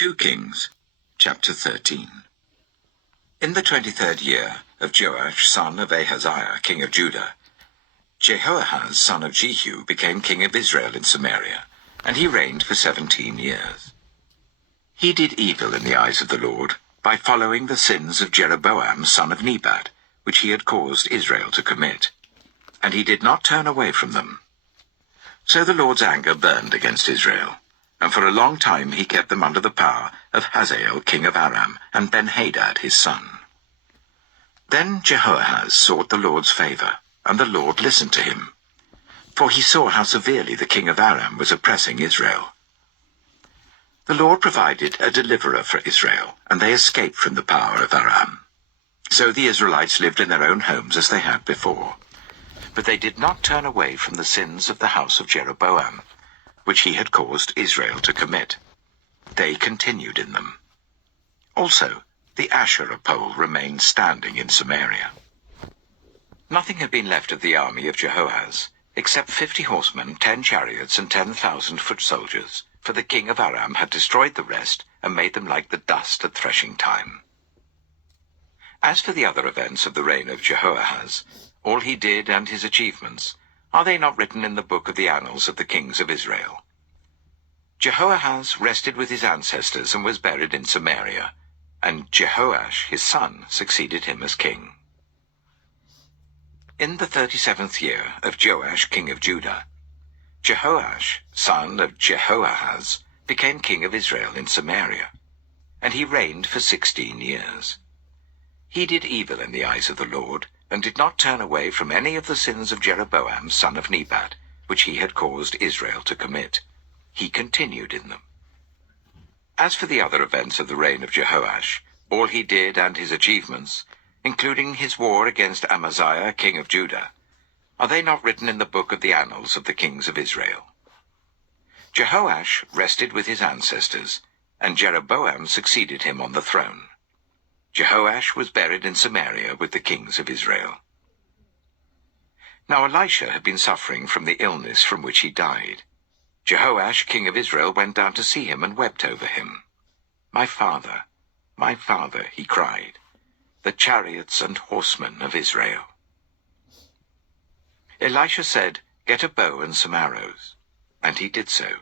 2 Kings, chapter 13. In the 23rd year of Joash, son of Ahaziah, king of Judah, Jehoahaz, son of Jehu, became king of Israel in Samaria, and he reigned for 17 years. He did evil in the eyes of the Lord by following the sins of Jeroboam, son of Nebat, which he had caused Israel to commit, and he did not turn away from them. So the Lord's anger burned against Israel, and for a long time he kept them under the power of Hazael, king of Aram, and Ben-Hadad his son. Then Jehoahaz sought the Lord's favor, and the Lord listened to him, for he saw how severely the king of Aram was oppressing Israel. The Lord provided a deliverer for Israel, and they escaped from the power of Aram. So the Israelites lived in their own homes as they had before. But they did not turn away from the sins of the house of Jeroboam, which he had caused Israel to commit. They continued in them. Also, the Asherah pole remained standing in Samaria. Nothing had been left of the army of Jehoahaz, except 50 horsemen, 10 chariots, and 10,000 foot soldiers, for the king of Aram had destroyed the rest and made them like the dust at threshing time. As for the other events of the reign of Jehoahaz, all he did and his achievements, are they not written in the book of the annals of the kings of Israel? Jehoahaz rested with his ancestors and was buried in Samaria, and Jehoash his son succeeded him as king. In the 37th year of Joash king of Judah, Jehoash, son of Jehoahaz, became king of Israel in Samaria, and he reigned for 16 years. He did evil in the eyes of the Lord, and did not turn away from any of the sins of Jeroboam, son of Nebat, which he had caused Israel to commit. He continued in them. As for the other events of the reign of Jehoash, all he did and his achievements, including his war against Amaziah, king of Judah, are they not written in the book of the annals of the kings of Israel? Jehoash rested with his ancestors, and Jeroboam succeeded him on the throne. Jehoash was buried in Samaria with the kings of Israel. Now Elisha had been suffering from the illness from which he died. Jehoash, king of Israel, went down to see him and wept over him. my father, he cried, the chariots and horsemen of Israel." Elisha said, "Get a bow and some arrows." And he did so.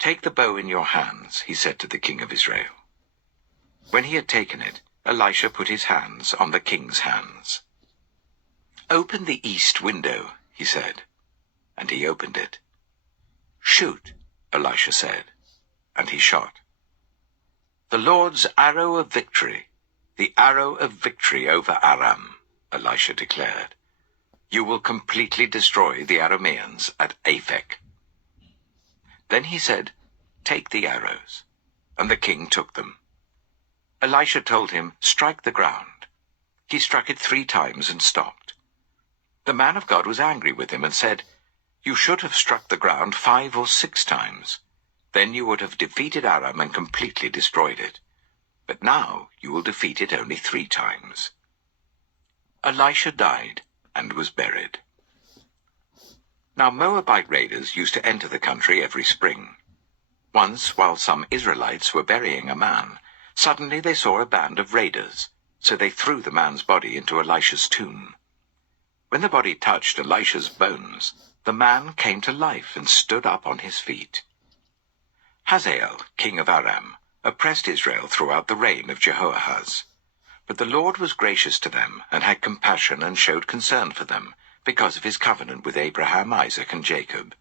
"Take the bow in your hands," he said to the king of Israel. When he had taken it, Elisha put his hands on the king's hands. "Open the east window," he said, and he opened it. "Shoot," Elisha said, and he shot. "The Lord's arrow of victory, the arrow of victory over Aram," Elisha declared. "You will completely destroy the Arameans at Aphek." Then he said, "Take the arrows," and the king took them. Elisha told him, "Strike the ground." He struck it 3 times and stopped. The man of God was angry with him and said, "You should have struck the ground 5 or 6 times. Then you would have defeated Aram and completely destroyed it. But now you will defeat it only 3 times. Elisha died and was buried. Now Moabite raiders used to enter the country every spring. Once, while some Israelites were burying a man, suddenly they saw a band of raiders, so they threw the man's body into Elisha's tomb. When the body touched Elisha's bones, the man came to life and stood up on his feet. Hazael, king of Aram, oppressed Israel throughout the reign of Jehoahaz. But the Lord was gracious to them, and had compassion and showed concern for them, because of his covenant with Abraham, Isaac, and Jacob.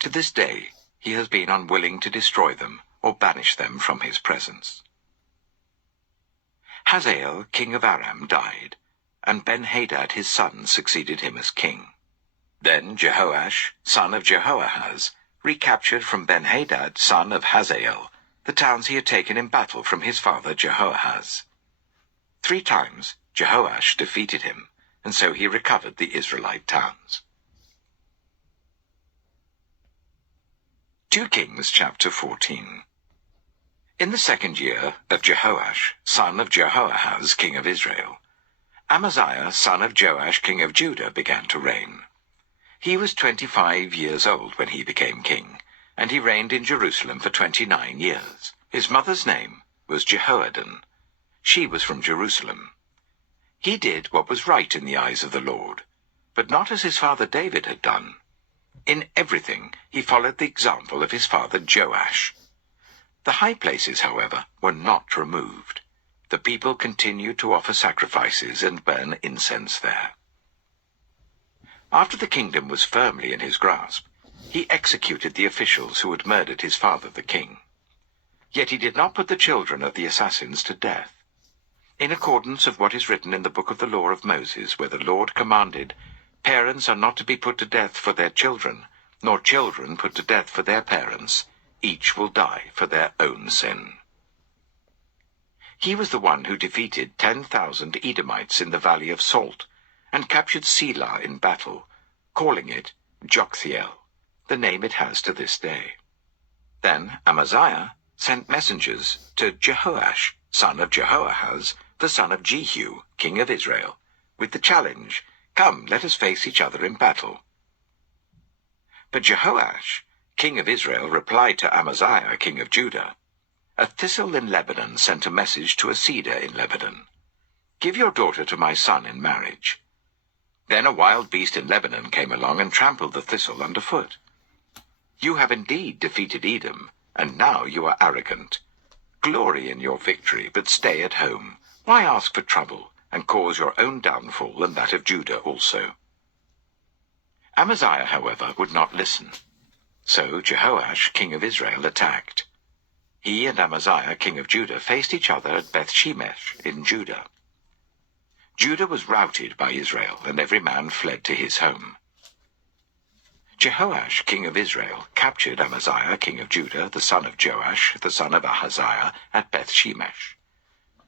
To this day he has been unwilling to destroy them or banish them from his presence. Hazael, king of Aram, died, and Ben-Hadad his son succeeded him as king. Then Jehoash, son of Jehoahaz, recaptured from Ben-Hadad, son of Hazael, the towns he had taken in battle from his father Jehoahaz. 3 times Jehoash defeated him, and so he recovered the Israelite towns. 2 Kings chapter 14. In the 2nd year of Jehoash, son of Jehoahaz, king of Israel, Amaziah, son of Joash, king of Judah, began to reign. He was 25 years old when he became king, and he reigned in Jerusalem for 29 years. His mother's name was Jehoaddan. She was from Jerusalem. He did what was right in the eyes of the Lord, but not as his father David had done. In everything he followed the example of his father Joash. The high places, however, were not removed. The people continued to offer sacrifices and burn incense there. After the kingdom was firmly in his grasp, he executed the officials who had murdered his father the king. Yet he did not put the children of the assassins to death. In accordance with what is written in the book of the law of Moses, where the Lord commanded, "Parents are not to be put to death for their children, nor children put to death for their parents. Each will die for their own sin." He was the one who defeated 10,000 Edomites in the Valley of Salt, and captured Selah in battle, calling it Joktheel, the name it has to this day. Then Amaziah sent messengers to Jehoash, son of Jehoahaz, the son of Jehu, king of Israel, with the challenge, "Come, let us face each other in battle." But Jehoash, king of Israel, replied to Amaziah, king of Judah, "A thistle in Lebanon sent a message to a cedar in Lebanon. Give your daughter to my son in marriage." Then a wild beast in Lebanon came along and trampled the thistle underfoot. "You have indeed defeated Edom, and now you are arrogant. Glory in your victory, but stay at home. Why ask for trouble, and cause your own downfall and that of Judah also?" Amaziah, however, would not listen. So Jehoash, king of Israel, attacked. He and Amaziah, king of Judah, faced each other at Beth-shemesh in Judah. Judah was routed by Israel, and every man fled to his home. Jehoash, king of Israel, captured Amaziah, king of Judah, the son of Joash, the son of Ahaziah, at Beth-shemesh.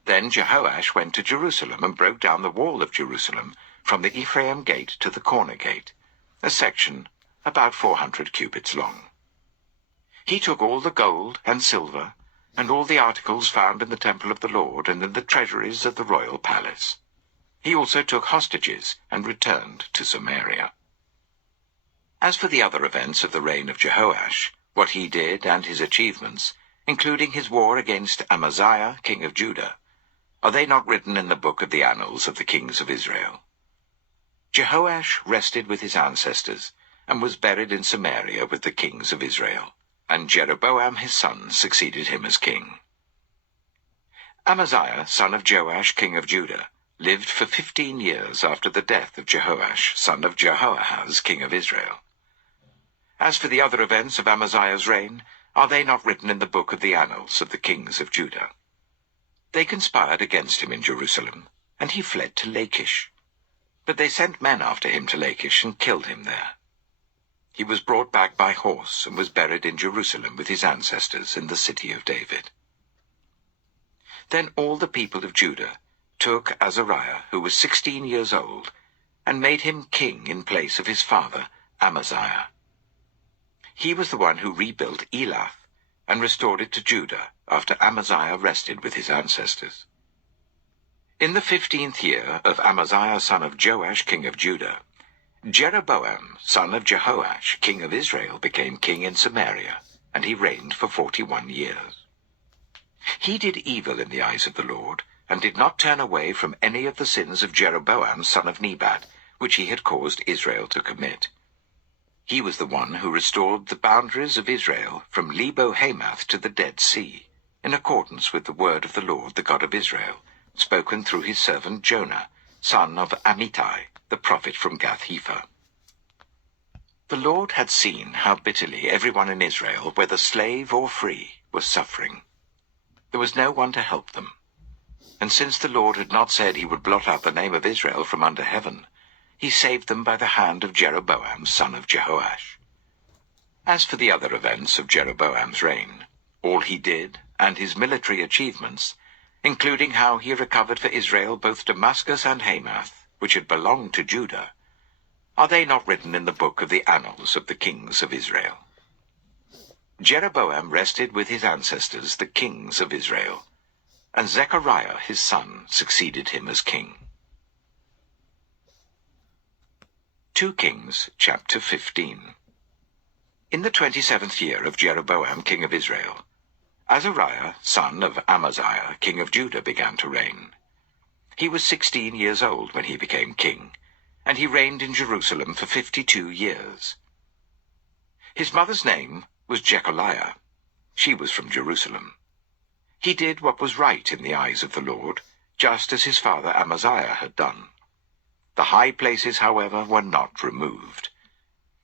Then Jehoash went to Jerusalem and broke down the wall of Jerusalem from the Ephraim gate to the corner gate, a section about 400 cubits long. He took all the gold and silver, and all the articles found in the temple of the Lord and in the treasuries of the royal palace. He also took hostages and returned to Samaria. As for the other events of the reign of Jehoash, what he did and his achievements, including his war against Amaziah, king of Judah, are they not written in the book of the annals of the kings of Israel? Jehoash rested with his ancestors, and was buried in Samaria with the kings of Israel, and Jeroboam his son succeeded him as king. Amaziah, son of Joash, king of Judah, lived for 15 years after the death of Jehoash, son of Jehoahaz, king of Israel. As for the other events of Amaziah's reign, are they not written in the book of the annals of the kings of Judah? They conspired against him in Jerusalem, and he fled to Lachish. But they sent men after him to Lachish and killed him there. He was brought back by horse and was buried in Jerusalem with his ancestors in the city of David. Then all the people of Judah took Azariah, who was 16 years old, and made him king in place of his father Amaziah. He was the one who rebuilt Elath and restored it to Judah after Amaziah rested with his ancestors. In the 15th year of Amaziah son of Joash, king of Judah, Jeroboam son of Jehoash, king of Israel, became king in Samaria, and he reigned for 41 years. He did evil in the eyes of the Lord, and did not turn away from any of the sins of Jeroboam son of Nebat, which he had caused Israel to commit. He was the one who restored the boundaries of Israel from Lebo-Hamath to the Dead Sea, in accordance with the word of the Lord, the God of Israel, spoken through his servant Jonah, son of Amittai, the prophet from Gath-hepher. The Lord had seen how bitterly everyone in Israel, whether slave or free, was suffering. There was no one to help them. And since the Lord had not said he would blot out the name of Israel from under heaven, he saved them by the hand of Jeroboam, son of Jehoash. As for the other events of Jeroboam's reign, all he did, and his military achievements, including how he recovered for Israel both Damascus and Hamath, which had belonged to Judah, are they not written in the book of the annals of the kings of Israel? Jeroboam rested with his ancestors, the kings of Israel, and Zechariah his son succeeded him as king. 2 Kings chapter 15. In the 27th year of Jeroboam king of Israel, Azariah son of Amaziah king of Judah began to reign. He was 16 years old when he became king, and he reigned in Jerusalem for 52 years. His mother's name was Jecholiah. She was from Jerusalem. He did what was right in the eyes of the Lord, just as his father Amaziah had done. The high places, however, were not removed.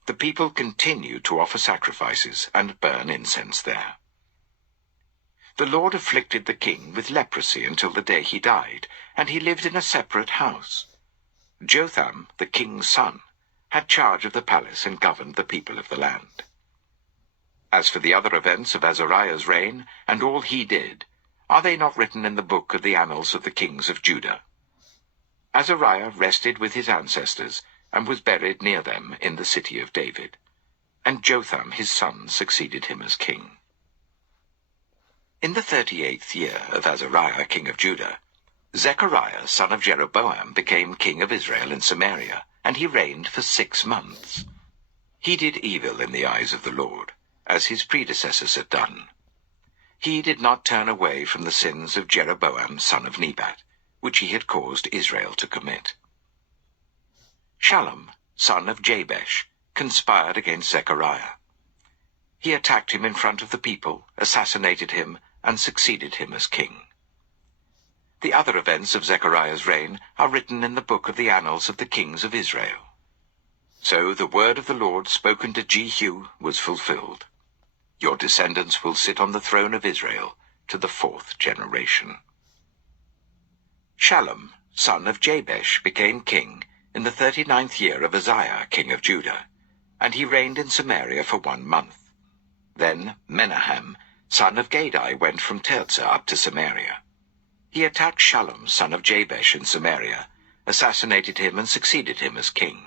The people continued to offer sacrifices and burn incense there. The Lord afflicted the king with leprosy until the day he died, and he lived in a separate house. Jotham, the king's son, had charge of the palace and governed the people of the land. As for the other events of Azariah's reign, and all he did, are they not written in the book of the annals of the kings of Judah? Azariah rested with his ancestors, and was buried near them in the city of David. And Jotham his son succeeded him as king. In the 38th year of Azariah king of Judah, Zechariah son of Jeroboam became king of Israel in Samaria, and he reigned for 6 months. He did evil in the eyes of the Lord, as his predecessors had done. He did not turn away from the sins of Jeroboam son of Nebat, which he had caused Israel to commit. Shallum son of Jabesh conspired against Zechariah. He attacked him in front of the people, assassinated him, and succeeded him as king. The other events of Zechariah's reign are written in the book of the annals of the kings of Israel. So the word of the Lord spoken to Jehu was fulfilled. Your descendants will sit on the throne of Israel to the 4th generation. Shallum, son of Jabesh, became king in the 39th year of Uzziah, king of Judah, and he reigned in Samaria for 1 month. Then Menahem, son of Gadai, went from Tirzah up to Samaria. He attacked Shallum, son of Jabesh, in Samaria, assassinated him, and succeeded him as king.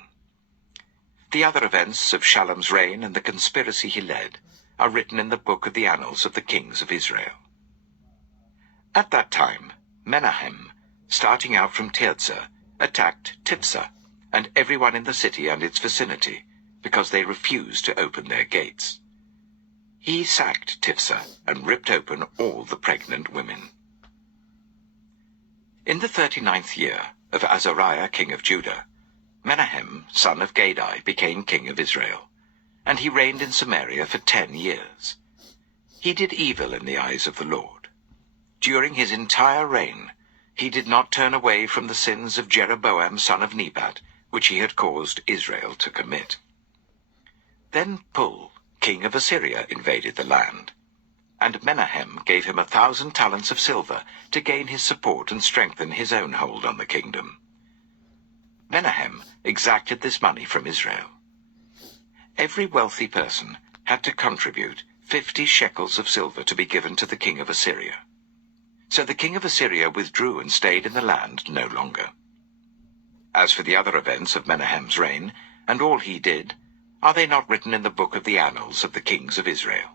The other events of Shallum's reign and the conspiracy he led are written in the book of the annals of the kings of Israel. At that time, Menahem, starting out from Tirzah, attacked Tiphsah, and everyone in the city and its vicinity, because they refused to open their gates. He sacked Tiphsah and ripped open all the pregnant women. In the 39th year of Azariah king of Judah, Menahem son of Gadai became king of Israel, and he reigned in Samaria for 10 years. He did evil in the eyes of the Lord. During his entire reign, he did not turn away from the sins of Jeroboam son of Nebat, which he had caused Israel to commit. Then Pul, king of Assyria, invaded the land, and Menahem gave him 1,000 talents of silver to gain his support and strengthen his own hold on the kingdom. Menahem exacted this money from Israel. Every wealthy person had to contribute 50 shekels of silver to be given to the king of Assyria. So the king of Assyria withdrew and stayed in the land no longer. As for the other events of Menahem's reign, and all he did, are they not written in the book of the annals of the kings of Israel?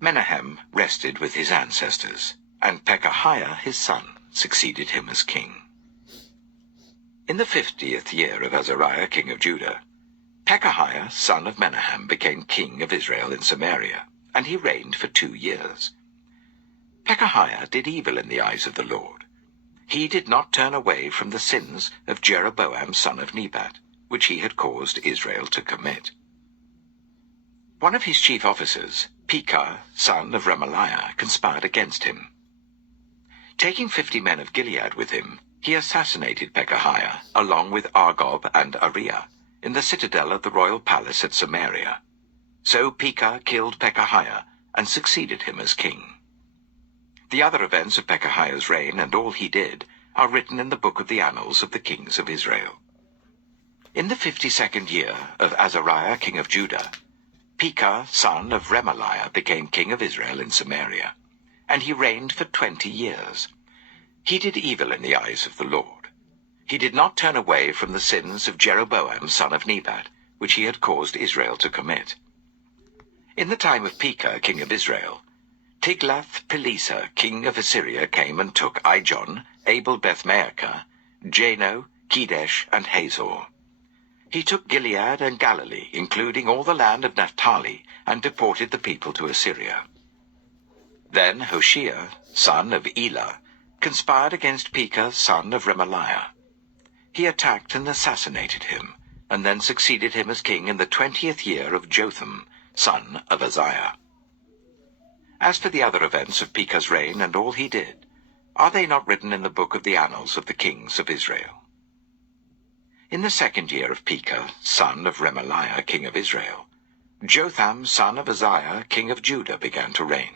Menahem rested with his ancestors, and Pekahiah his son succeeded him as king. In the 50th year of Azariah king of Judah, Pekahiah son of Menahem became king of Israel in Samaria, and he reigned for 2 years. Pekahiah did evil in the eyes of the Lord. He did not turn away from the sins of Jeroboam son of Nebat, which he had caused Israel to commit. One of his chief officers, Pekah son of Remaliah, conspired against him. Taking 50 men of Gilead with him, he assassinated Pekahiah, along with Argob and Ariah, in the citadel of the royal palace at Samaria. So Pekah killed Pekahiah and succeeded him as king. The other events of Pekahiah's reign and all he did are written in the book of the annals of the kings of Israel. In the 52nd year of Azariah king of Judah, Pekah son of Remaliah became king of Israel in Samaria, and he reigned for 20 years. He did evil in the eyes of the Lord. He did not turn away from the sins of Jeroboam son of Nebat, which he had caused Israel to commit. In the time of Pekah king of Israel, Tiglath-Pileser king of Assyria came and took Ijon, Abel-Beth-Maachah, Jano, Kedesh, and Hazor. He took Gilead and Galilee, including all the land of Naphtali, and deported the people to Assyria. Then Hoshea, son of Elah, conspired against Pekah, son of Remaliah. He attacked and assassinated him, and then succeeded him as king in the 20th year of Jotham, son of Uzziah. As for the other events of Pekah's reign and all he did, are they not written in the book of the annals of the kings of Israel? In the 2nd year of Pekah, son of Remaliah, king of Israel, Jotham, son of Uzziah, king of Judah, began to reign.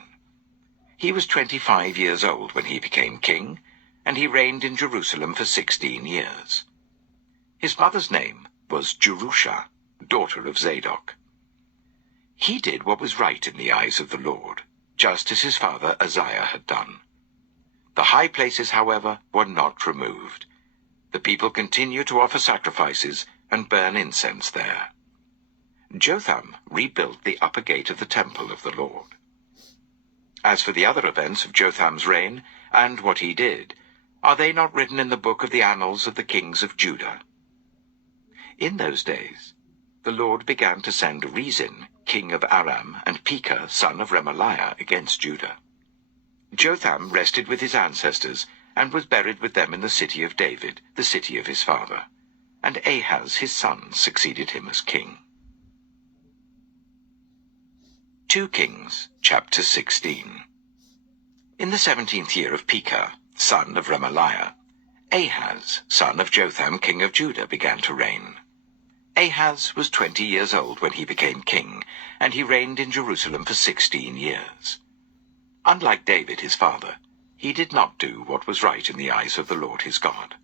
He was 25 years old when he became king, and he reigned in Jerusalem for 16 years. His mother's name was Jerusha, daughter of Zadok. He did what was right in the eyes of the Lord, just as his father Uzziah had done. The high places, however, were not removed. The people continued to offer sacrifices and burn incense there. Jotham rebuilt the upper gate of the temple of the Lord. As for the other events of Jotham's reign, and what he did, are they not written in the book of the annals of the kings of Judah? In those days, the Lord began to send Rezin, king of Aram, and Pekah, son of Remaliah, against Judah. Jotham rested with his ancestors, and was buried with them in the city of David, the city of his father, and Ahaz his son succeeded him as king. 2 Kings, chapter 16. In the 17th year of Pekah, son of Remaliah, Ahaz, son of Jotham, king of Judah, began to reign. Ahaz was 20 years old when he became king, and he reigned in Jerusalem for 16 years. Unlike David his father, he did not do what was right in the eyes of the Lord his God.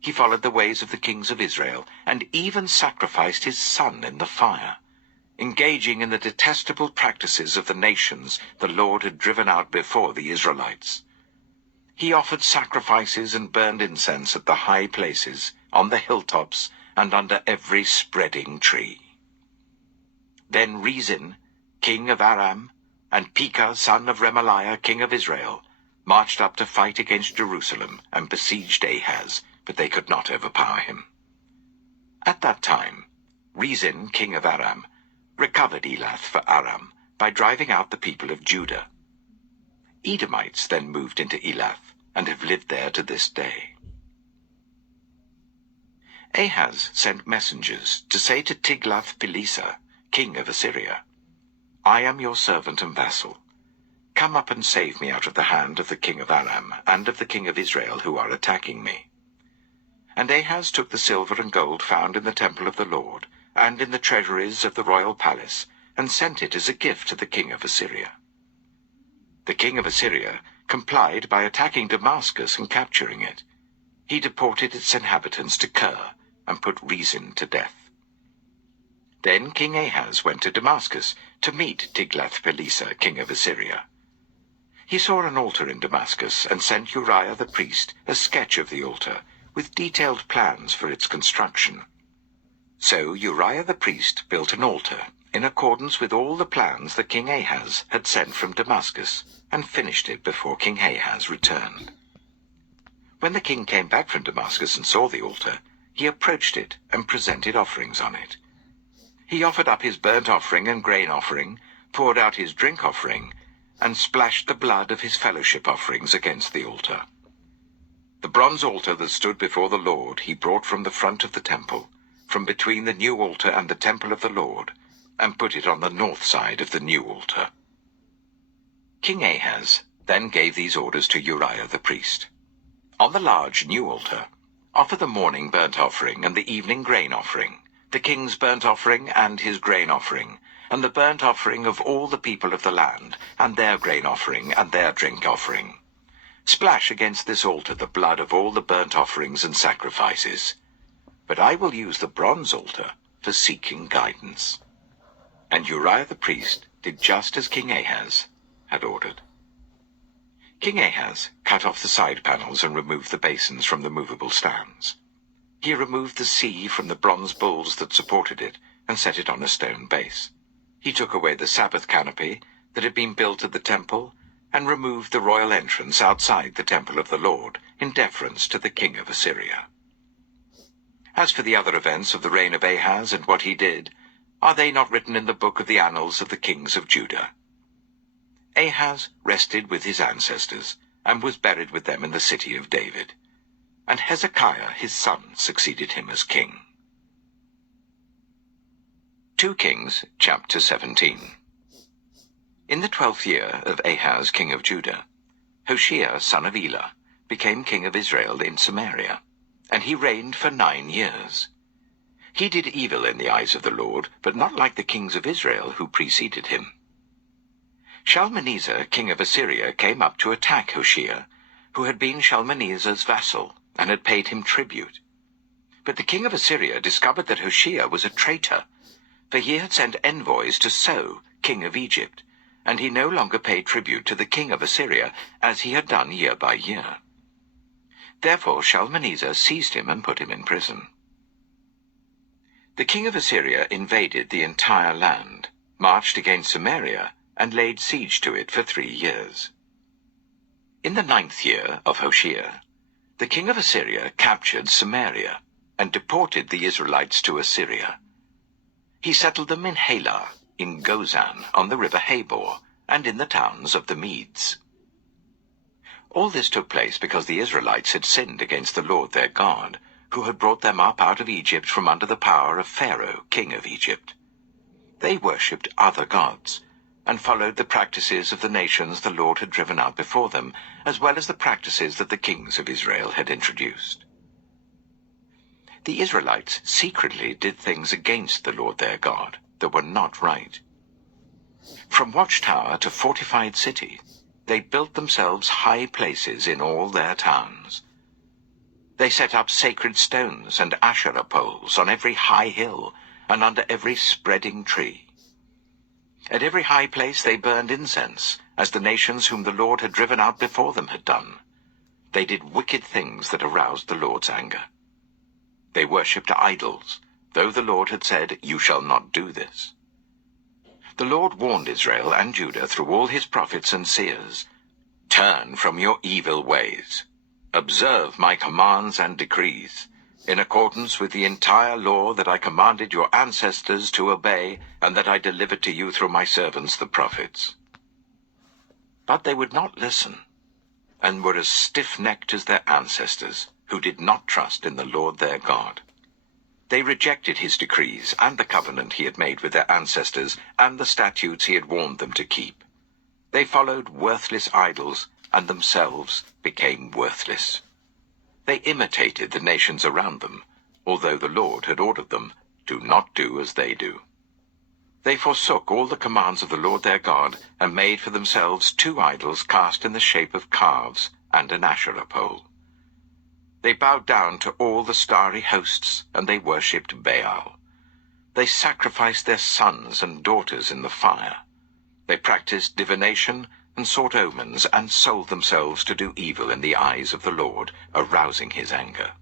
He followed the ways of the kings of Israel, and even sacrificed his son in the fire, engaging in the detestable practices of the nations the Lord had driven out before the Israelites. He offered sacrifices and burned incense at the high places, on the hilltops, and under every spreading tree. Then Rezin, king of Aram, and Pekah, son of Remaliah, king of Israel, marched up to fight against Jerusalem and besieged Ahaz, but they could not overpower him. At that time, Rezin, king of Aram, recovered Elath for Aram by driving out the people of Judah. Edomites then moved into Elath and have lived there to this day. Ahaz sent messengers to say to Tiglath-Pileser, king of Assyria, "I am your servant and vassal. Come up and save me out of the hand of the king of Aram and of the king of Israel who are attacking me." And Ahaz took the silver and gold found in the temple of the Lord and in the treasuries of the royal palace, and sent it as a gift to the king of Assyria. The king of Assyria complied by attacking Damascus and capturing it. He deported its inhabitants to Kir, and put Rezin to death. Then King Ahaz went to Damascus to meet Tiglath-Pileser, king of Assyria. He saw an altar in Damascus, and sent Uriah the priest a sketch of the altar, with detailed plans for its construction. So Uriah the priest built an altar, in accordance with all the plans that King Ahaz had sent from Damascus, and finished it before King Ahaz returned. When the king came back from Damascus and saw the altar, he approached it and presented offerings on it. He offered up his burnt offering and grain offering, poured out his drink offering, and splashed the blood of his fellowship offerings against the altar. The bronze altar that stood before the Lord he brought from the front of the temple, from between the new altar and the temple of the Lord, and put it on the north side of the new altar. King Ahaz then gave these orders to Uriah the priest. On the large new altar, offer the morning burnt offering and the evening grain offering, the king's burnt offering and his grain offering, and the burnt offering of all the people of the land, and their grain offering and their drink offering. Splash against this altar the blood of all the burnt offerings and sacrifices. But I will use the bronze altar for seeking guidance. And Uriah the priest did just as King Ahaz had ordered. King Ahaz cut off the side panels and removed the basins from the movable stands. He removed the sea from the bronze bulls that supported it and set it on a stone base. He took away the Sabbath canopy that had been built at the temple and removed the royal entrance outside the temple of the Lord in deference to the king of Assyria. As for the other events of the reign of Ahaz and what he did, are they not written in the book of the annals of the kings of Judah? Ahaz rested with his ancestors, and was buried with them in the city of David. And Hezekiah his son succeeded him as king. 2 Kings, chapter 17. In the 12th year of Ahaz king of Judah, Hoshea son of Elah became king of Israel in Samaria, and he reigned for 9 years. He did evil in the eyes of the Lord, but not like the kings of Israel who preceded him. Shalmaneser king of Assyria came up to attack Hoshea, who had been Shalmaneser's vassal, and had paid him tribute. But the king of Assyria discovered that Hoshea was a traitor, for he had sent envoys to So, king of Egypt, and he no longer paid tribute to the king of Assyria, as he had done year by year. Therefore Shalmaneser seized him and put him in prison. The king of Assyria invaded the entire land, marched against Samaria, and laid siege to it for 3 years. In the 9th year of Hoshea, the king of Assyria captured Samaria, and deported the Israelites to Assyria. He settled them in Halah, in Gozan, on the river Habor, and in the towns of the Medes. All this took place because the Israelites had sinned against the Lord their God, who had brought them up out of Egypt from under the power of Pharaoh, king of Egypt. They worshipped other gods, and followed the practices of the nations the Lord had driven out before them, as well as the practices that the kings of Israel had introduced. The Israelites secretly did things against the Lord their God that were not right. From watchtower to fortified city, they built themselves high places in all their towns. They set up sacred stones and Asherah poles on every high hill and under every spreading tree. At every high place they burned incense, as the nations whom the Lord had driven out before them had done. They did wicked things that aroused the Lord's anger. They worshipped idols, though the Lord had said, "You shall not do this." The Lord warned Israel and Judah through all his prophets and seers, "Turn from your evil ways. Observe my commands and decrees, in accordance with the entire law that I commanded your ancestors to obey, and that I delivered to you through my servants the prophets." But they would not listen, and were as stiff-necked as their ancestors, who did not trust in the Lord their God. They rejected his decrees and the covenant he had made with their ancestors and the statutes he had warned them to keep. They followed worthless idols and themselves became worthless. They imitated the nations around them, although the Lord had ordered them, "Do not do as they do." They forsook all the commands of the Lord their God and made for themselves 2 idols cast in the shape of calves and an Asherah pole. They bowed down to all the starry hosts, and they worshipped Baal. They sacrificed their sons and daughters in the fire. They practiced divination and sought omens, and sold themselves to do evil in the eyes of the Lord, arousing his anger.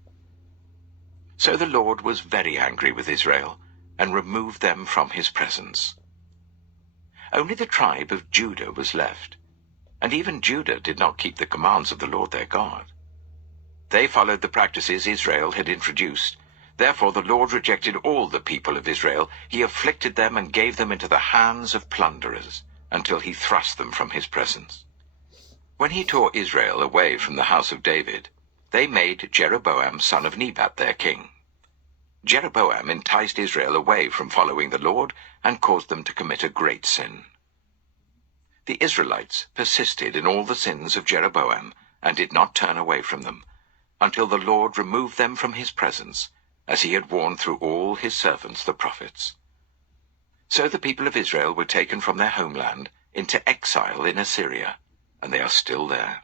So the Lord was very angry with Israel, and removed them from his presence. Only the tribe of Judah was left, and even Judah did not keep the commands of the Lord their God. They followed the practices Israel had introduced. Therefore the Lord rejected all the people of Israel. He afflicted them and gave them into the hands of plunderers, until he thrust them from his presence. When he tore Israel away from the house of David, they made Jeroboam son of Nebat their king. Jeroboam enticed Israel away from following the Lord, and caused them to commit a great sin. The Israelites persisted in all the sins of Jeroboam, and did not turn away from them, until the Lord removed them from his presence, as he had warned through all his servants the prophets. So the people of Israel were taken from their homeland into exile in Assyria, and they are still there.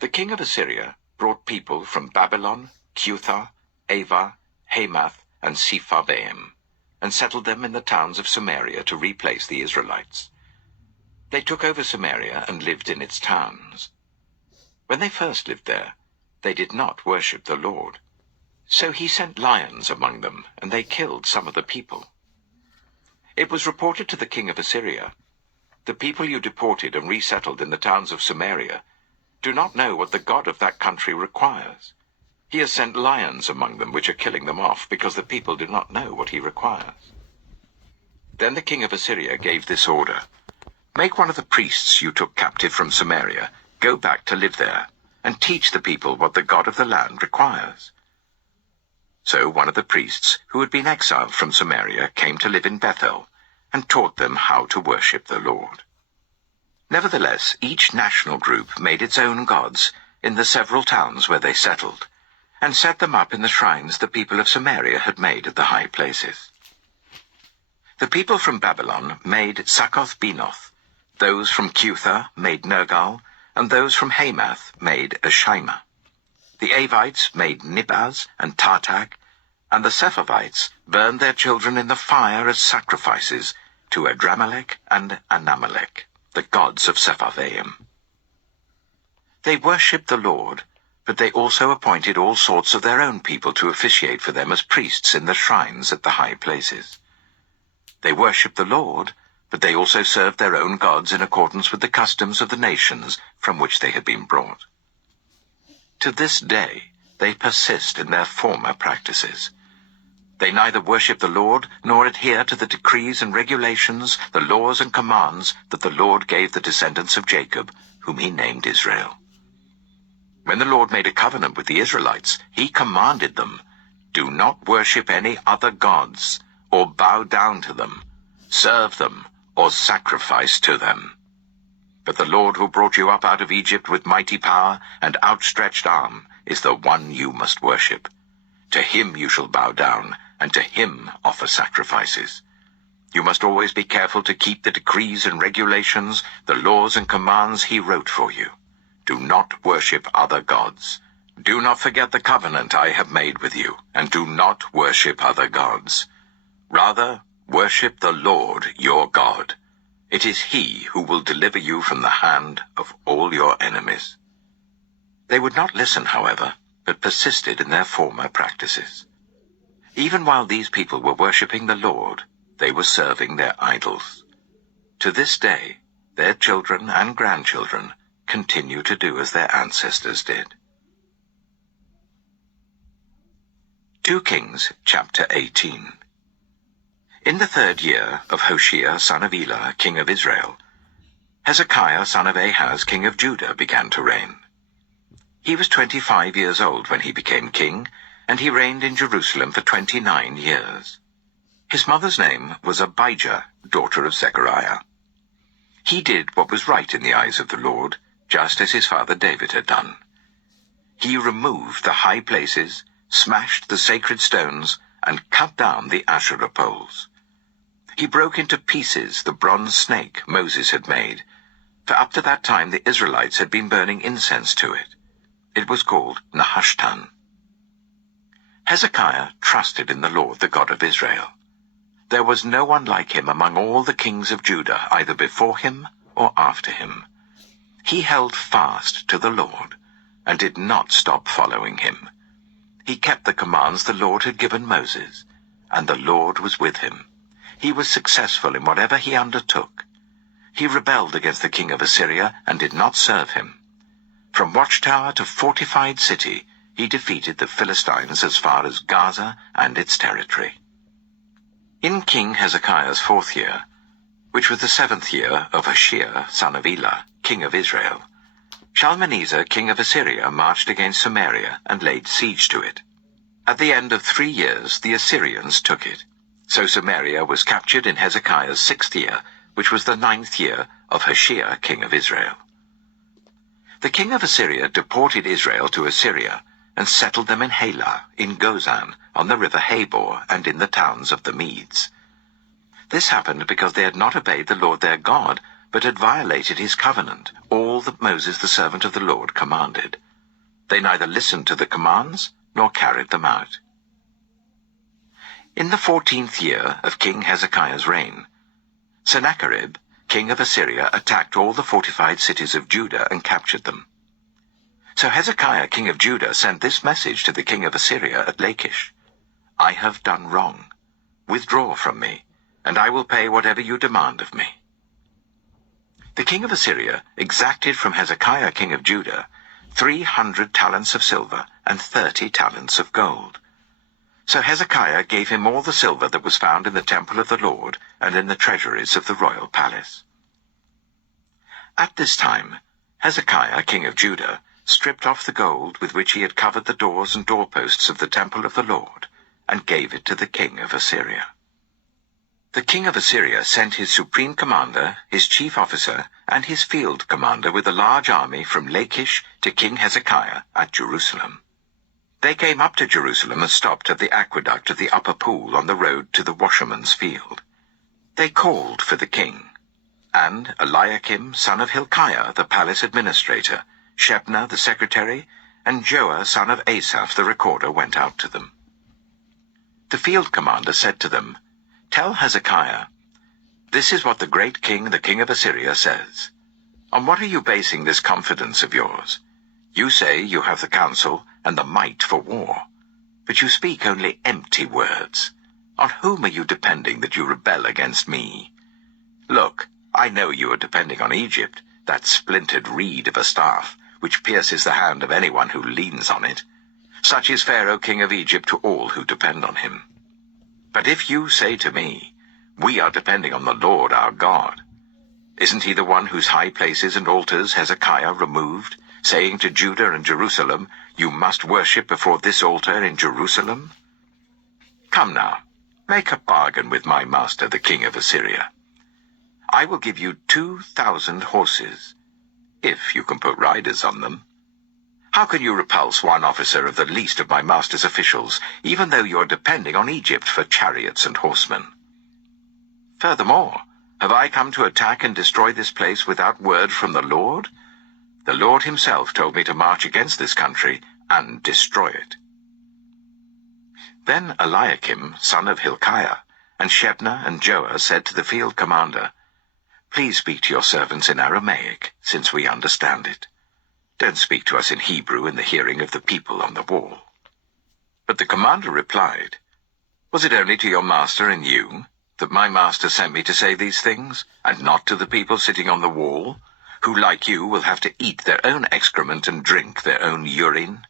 The king of Assyria brought people from Babylon, Cuthah, Ava, Hamath, and Sepharvaim, and settled them in the towns of Samaria to replace the Israelites. They took over Samaria and lived in its towns. When they first lived there, they did not worship the Lord. So he sent lions among them, and they killed some of the people. It was reported to the king of Assyria, "The people you deported and resettled in the towns of Samaria do not know what the God of that country requires. He has sent lions among them, which are killing them off, because the people do not know what he requires. Then the king of Assyria gave this order: Make one of the priests you took captive from Samaria go back to live there, and teach the people what the God of the land requires. So one of the priests who had been exiled from Samaria came to live in Bethel, and taught them how to worship the Lord. Nevertheless, each national group made its own gods in the several towns where they settled, and set them up in the shrines the people of Samaria had made at the high places. The people from Babylon made Succoth-Benoth, those from Cutha made Nergal, and those from Hamath made Ashima. The Avites made Nibaz and Tartak, and the Sepharvites burned their children in the fire as sacrifices to Adramelech and Anamelech, the gods of Sepharvaim. They worshipped the Lord, but they also appointed all sorts of their own people to officiate for them as priests in the shrines at the high places. They worshipped the Lord, but they also served their own gods in accordance with the customs of the nations from which they had been brought. To this day they persist in their former practices. They neither worship the Lord nor adhere to the decrees and regulations, the laws and commands that the Lord gave the descendants of Jacob, whom he named Israel. When the Lord made a covenant with the Israelites, he commanded them, Do not worship any other gods, or bow down to them, serve them, or sacrifice to them. But the Lord who brought you up out of Egypt with mighty power and outstretched arm is the one you must worship. To him you shall bow down, and to him offer sacrifices. You must always be careful to keep the decrees and regulations, the laws and commands he wrote for you. Do not worship other gods. Do not forget the covenant I have made with you, and do not worship other gods. Rather, worship the Lord your God. It is he who will deliver you from the hand of all your enemies. They would not listen, however, but persisted in their former practices. Even while these people were worshipping the Lord, they were serving their idols. To this day, their children and grandchildren continue to do as their ancestors did. 2 Kings chapter 18. In the 3rd year of Hoshea son of Elah, king of Israel, Hezekiah son of Ahaz, king of Judah, began to reign. He was 25 years old when he became king, and he reigned in Jerusalem for 29 years. His mother's name was Abijah, daughter of Zechariah. He did what was right in the eyes of the Lord, just as his father David had done. He removed the high places, smashed the sacred stones, and cut down the Asherah poles. He broke into pieces the bronze snake Moses had made, for up to that time the Israelites had been burning incense to it. It was called Nehushtan. Hezekiah trusted in the Lord, the God of Israel. There was no one like him among all the kings of Judah, either before him or after him. He held fast to the Lord, and did not stop following him. He kept the commands the Lord had given Moses, and the Lord was with him. He was successful in whatever he undertook. He rebelled against the king of Assyria and did not serve him. From watchtower to fortified city, he defeated the Philistines as far as Gaza and its territory. In King Hezekiah's 4th year, which was the 7th year of Hoshea son of Elah, king of Israel, Shalmaneser, king of Assyria, marched against Samaria and laid siege to it. At the end of 3 years, the Assyrians took it. So Samaria was captured in Hezekiah's 6th year, which was the 9th year of Hoshea, king of Israel. The king of Assyria deported Israel to Assyria, and settled them in Halah, in Gozan, on the river Habor, and in the towns of the Medes. This happened because they had not obeyed the Lord their God, but had violated his covenant, all that Moses the servant of the Lord commanded. They neither listened to the commands, nor carried them out. In the 14th year of King Hezekiah's reign, Sennacherib, king of Assyria, attacked all the fortified cities of Judah and captured them. So Hezekiah, king of Judah, sent this message to the king of Assyria at Lachish: I have done wrong. Withdraw from me, and I will pay whatever you demand of me. The king of Assyria exacted from Hezekiah, king of Judah, 300 talents of silver and 30 talents of gold. So Hezekiah gave him all the silver that was found in the temple of the Lord and in the treasuries of the royal palace. At this time, Hezekiah, king of Judah, stripped off the gold with which he had covered the doors and doorposts of the temple of the Lord, and gave it to the king of Assyria. The king of Assyria sent his supreme commander, his chief officer, and his field commander with a large army from Lachish to King Hezekiah at Jerusalem. They came up to Jerusalem and stopped at the aqueduct of the upper pool on the road to the washerman's field. They called for the king, and Eliakim, son of Hilkiah, the palace administrator, Shebna, the secretary, and Joah, son of Asaph, the recorder, went out to them. The field commander said to them, "Tell Hezekiah, this is what the great king, the king of Assyria, says. On what are you basing this confidence of yours? You say you have the counsel and the might for war, but you speak only empty words. On whom are you depending that you rebel against me? Look, I know you are depending on Egypt, that splintered reed of a staff, which pierces the hand of anyone who leans on it. Such is Pharaoh, king of Egypt, to all who depend on him. But if you say to me, 'We are depending on the Lord our God,' isn't he the one whose high places and altars Hezekiah removed, saying to Judah and Jerusalem, 'You must worship before this altar in Jerusalem'? Come now, make a bargain with my master, the king of Assyria. I will give you 2,000 horses, if you can put riders on them. How can you repulse one officer of the least of my master's officials, even though you are depending on Egypt for chariots and horsemen? Furthermore, have I come to attack and destroy this place without word from the Lord? The Lord himself told me to march against this country and destroy it." Then Eliakim, son of Hilkiah, and Shebna and Joah said to the field commander, "Please speak to your servants in Aramaic, since we understand it. Don't speak to us in Hebrew in the hearing of the people on the wall." But the commander replied, "Was it only to your master and you that my master sent me to say these things, and not to the people sitting on the wall, who, like you, will have to eat their own excrement and drink their own urine?"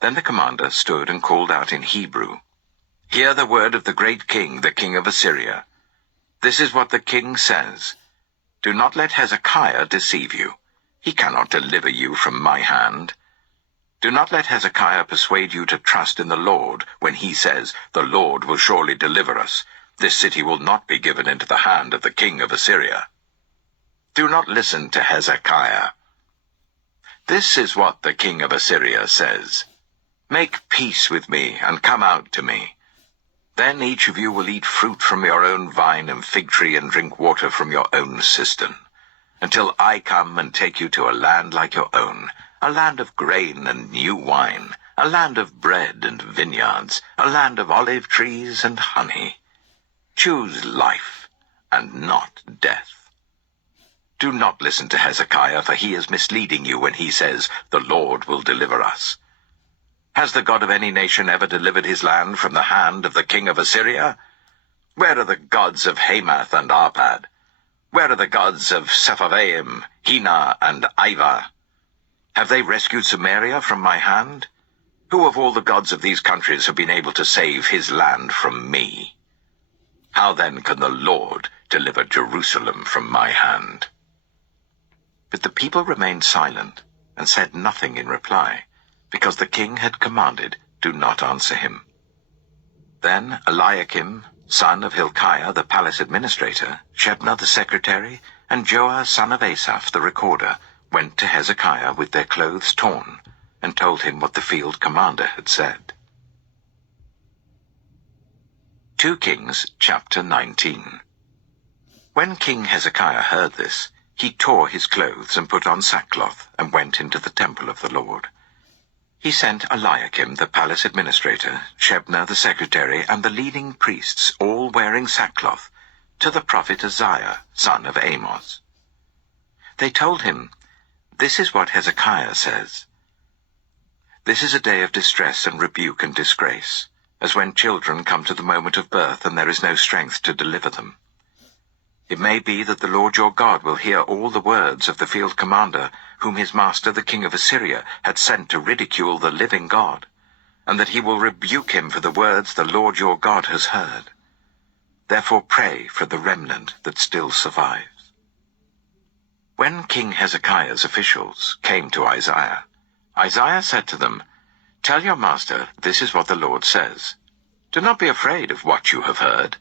Then the commander stood and called out in Hebrew, "Hear the word of the great king, the king of Assyria. This is what the king says. Do not let Hezekiah deceive you. He cannot deliver you from my hand. Do not let Hezekiah persuade you to trust in the Lord when he says, 'The Lord will surely deliver us. This city will not be given into the hand of the king of Assyria.' Do not listen to Hezekiah. This is what the king of Assyria says. Make peace with me and come out to me. Then each of you will eat fruit from your own vine and fig tree and drink water from your own cistern, until I come and take you to a land like your own, a land of grain and new wine, a land of bread and vineyards, a land of olive trees and honey. Choose life and not death. Do not listen to Hezekiah, for he is misleading you when he says, 'The Lord will deliver us.' Has the God of any nation ever delivered his land from the hand of the king of Assyria? Where are the gods of Hamath and Arpad? Where are the gods of Sepharvaim, Hena, and Ivah? Have they rescued Samaria from my hand? Who of all the gods of these countries have been able to save his land from me? How then can the Lord deliver Jerusalem from my hand?" But the people remained silent and said nothing in reply, because the king had commanded, "Do not answer him." Then Eliakim, son of Hilkiah, the palace administrator, Shebna the secretary, and Joah, son of Asaph, the recorder, went to Hezekiah with their clothes torn, and told him what the field commander had said. 2 Kings chapter 19. When King Hezekiah heard this, he tore his clothes and put on sackcloth, and went into the temple of the Lord. He sent Eliakim, the palace administrator, Shebna the secretary, and the leading priests, all wearing sackcloth, to the prophet Isaiah, son of Amos. They told him, "This is what Hezekiah says. This is a day of distress and rebuke and disgrace, as when children come to the moment of birth and there is no strength to deliver them. It may be that the Lord your God will hear all the words of the field commander, whom his master the king of Assyria had sent to ridicule the living God, and that he will rebuke him for the words the Lord your God has heard. Therefore pray for the remnant that still survives." When King Hezekiah's officials came to Isaiah, Isaiah said to them, "Tell your master, this is what the Lord says. Do not be afraid of what you have heard,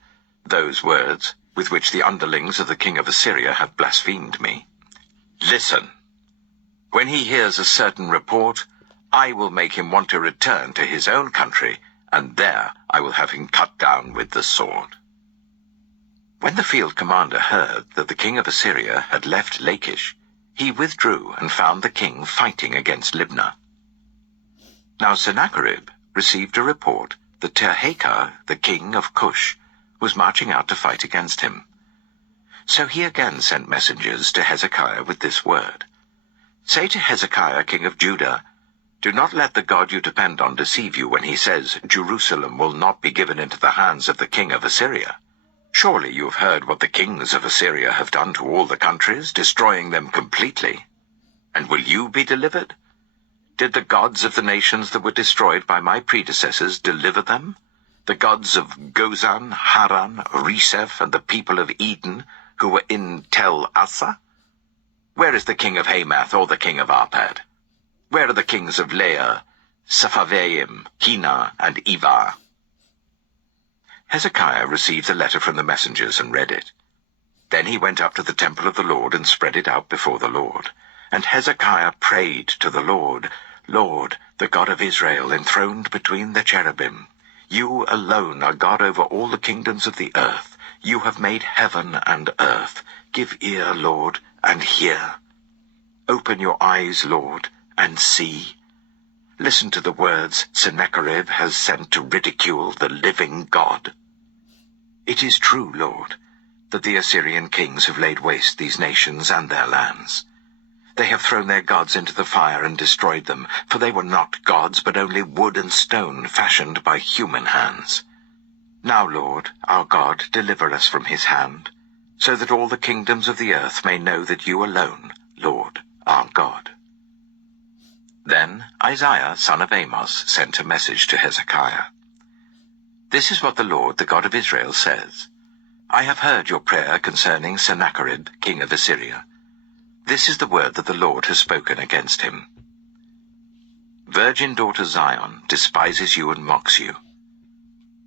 those words with which the underlings of the king of Assyria have blasphemed me. Listen. When he hears a certain report, I will make him want to return to his own country, and there I will have him cut down with the sword." When the field commander heard that the king of Assyria had left Lachish, he withdrew and found the king fighting against Libnah. Now Sennacherib received a report that Tirhakah, the king of Cush, was marching out to fight against him. So he again sent messengers to Hezekiah with this word: "Say to Hezekiah, king of Judah, do not let the God you depend on deceive you when he says, 'Jerusalem will not be given into the hands of the king of Assyria.' Surely you have heard what the kings of Assyria have done to all the countries, destroying them completely. And will you be delivered? Did the gods of the nations that were destroyed by my predecessors deliver them? The gods of Gozan, Haran, Reseph, and the people of Eden, who were in Tel Assa? Where is the king of Hamath or the king of Arpad? Where are the kings of Lair, Sepharvaim, Hena, and Ivah?" Hezekiah received the letter from the messengers and read it. Then he went up to the temple of the Lord and spread it out before the Lord. And Hezekiah prayed to the Lord, "Lord, the God of Israel, enthroned between the cherubim, you alone are God over all the kingdoms of the earth. You have made heaven and earth. Give ear, Lord, and hear. Open your eyes, Lord, and see. Listen to the words Sennacherib has sent to ridicule the living God. It is true, Lord, that the Assyrian kings have laid waste these nations and their lands. They have thrown their gods into the fire and destroyed them, for they were not gods, but only wood and stone fashioned by human hands. Now, Lord, our God, deliver us from his hand, so that all the kingdoms of the earth may know that you alone, Lord, are God." Then Isaiah, son of Amos, sent a message to Hezekiah. "This is what the Lord, the God of Israel, says. I have heard your prayer concerning Sennacherib, king of Assyria. This is the word that the Lord has spoken against him. Virgin daughter Zion despises you and mocks you.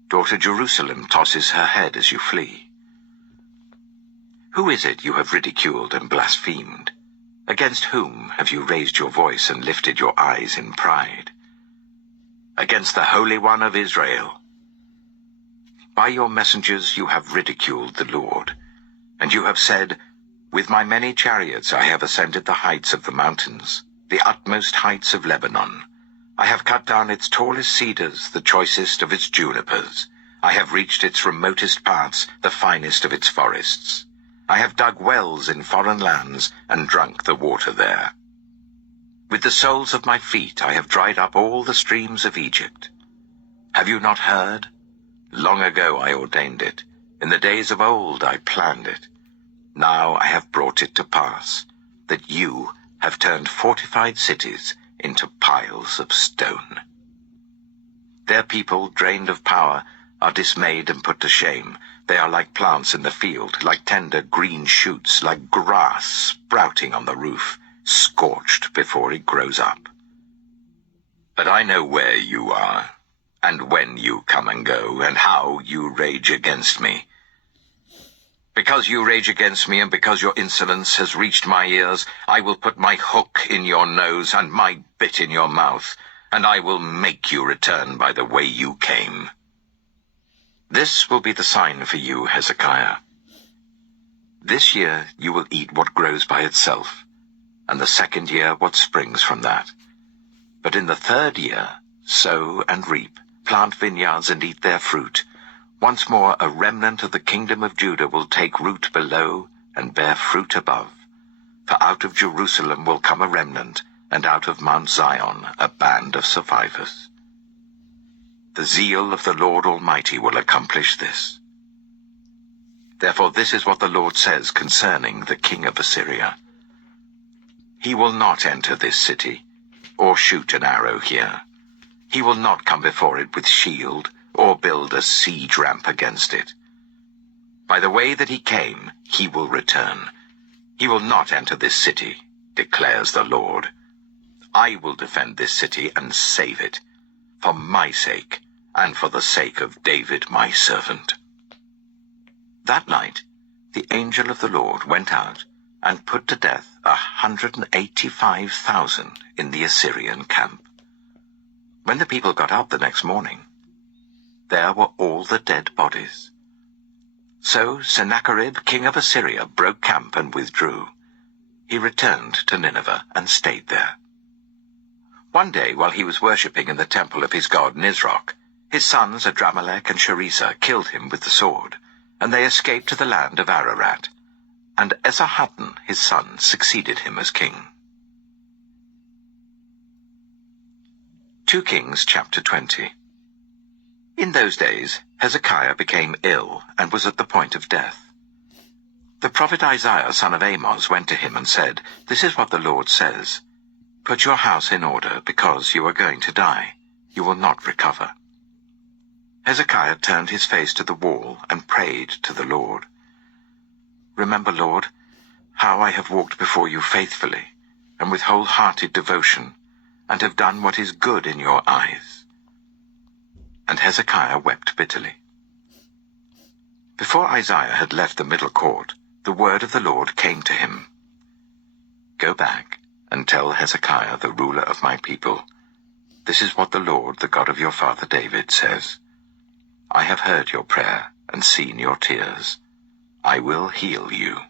Daughter Jerusalem tosses her head as you flee. Who is it you have ridiculed and blasphemed? Against whom have you raised your voice and lifted your eyes in pride? Against the Holy One of Israel. By your messengers you have ridiculed the Lord, and you have said, 'With my many chariots I have ascended the heights of the mountains, the utmost heights of Lebanon. I have cut down its tallest cedars, the choicest of its junipers. I have reached its remotest parts, the finest of its forests. I have dug wells in foreign lands and drunk the water there. With the soles of my feet I have dried up all the streams of Egypt. Have you not heard? Long ago I ordained it. In the days of old I planned it. Now I have brought it to pass, that you have turned fortified cities into piles of stone. Their people, drained of power, are dismayed and put to shame. They are like plants in the field, like tender green shoots, like grass sprouting on the roof, scorched before it grows up. But I know where you are, and when you come and go, and how you rage against me. Because you rage against me, and because your insolence has reached my ears, I will put my hook in your nose and my bit in your mouth, and I will make you return by the way you came. This will be the sign for you, Hezekiah. This year you will eat what grows by itself, and the second year what springs from that. But in the third year, sow and reap, plant vineyards and eat their fruit. Once more a remnant of the kingdom of Judah will take root below and bear fruit above. For out of Jerusalem will come a remnant, and out of Mount Zion a band of survivors. The zeal of the Lord Almighty will accomplish this. Therefore this is what the Lord says concerning the king of Assyria. He will not enter this city, or shoot an arrow here. He will not come before it with shield, or build a siege ramp against it. By the way that he came, he will return. He will not enter this city, declares the Lord. I will defend this city and save it, for my sake, and for the sake of David my servant. That night, the angel of the Lord went out and put to death 185,000 in the Assyrian camp. When the people got up the next morning, there were all the dead bodies. So Sennacherib, king of Assyria, broke camp and withdrew. He returned to Nineveh and stayed there. One day, while he was worshipping in the temple of his god Nisroch, his sons Adramelech and Sharezer killed him with the sword, and they escaped to the land of Ararat. And Esarhaddon, his son, succeeded him as king. 2 Kings chapter 20. In those days, Hezekiah became ill and was at the point of death. The prophet Isaiah, son of Amoz, went to him and said, "This is what the Lord says. Put your house in order, because you are going to die. You will not recover." Hezekiah turned his face to the wall and prayed to the Lord. "Remember, Lord, how I have walked before you faithfully and with wholehearted devotion, and have done what is good in your eyes." And Hezekiah wept bitterly. Before Isaiah had left the middle court, the word of the Lord came to him. "Go back and tell Hezekiah, the ruler of my people, this is what the Lord, the God of your father David, says. I have heard your prayer and seen your tears. I will heal you.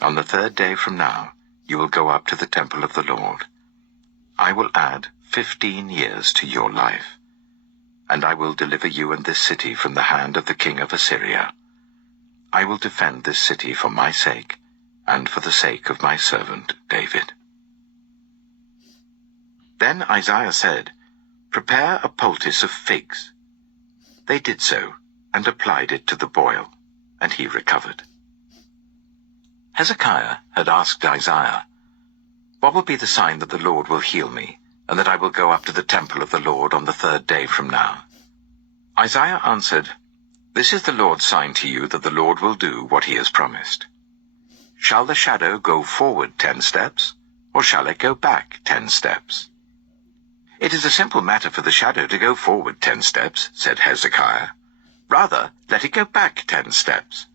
On the 3rd day from now, you will go up to the temple of the Lord. I will add 15 years to your life, and I will deliver you and this city from the hand of the king of Assyria. I will defend this city for my sake, and for the sake of my servant David." Then Isaiah said, "Prepare a poultice of figs." They did so, and applied it to the boil, and he recovered. Hezekiah had asked Isaiah, "What will be the sign that the Lord will heal me, and that I will go up to the temple of the Lord on the 3rd day from now?" Isaiah answered, "This is the Lord's sign to you that the Lord will do what he has promised. Shall the shadow go forward 10 steps, or shall it go back 10 steps?" "It is a simple matter for the shadow to go forward 10 steps, said Hezekiah. "Rather, let it go back 10 steps.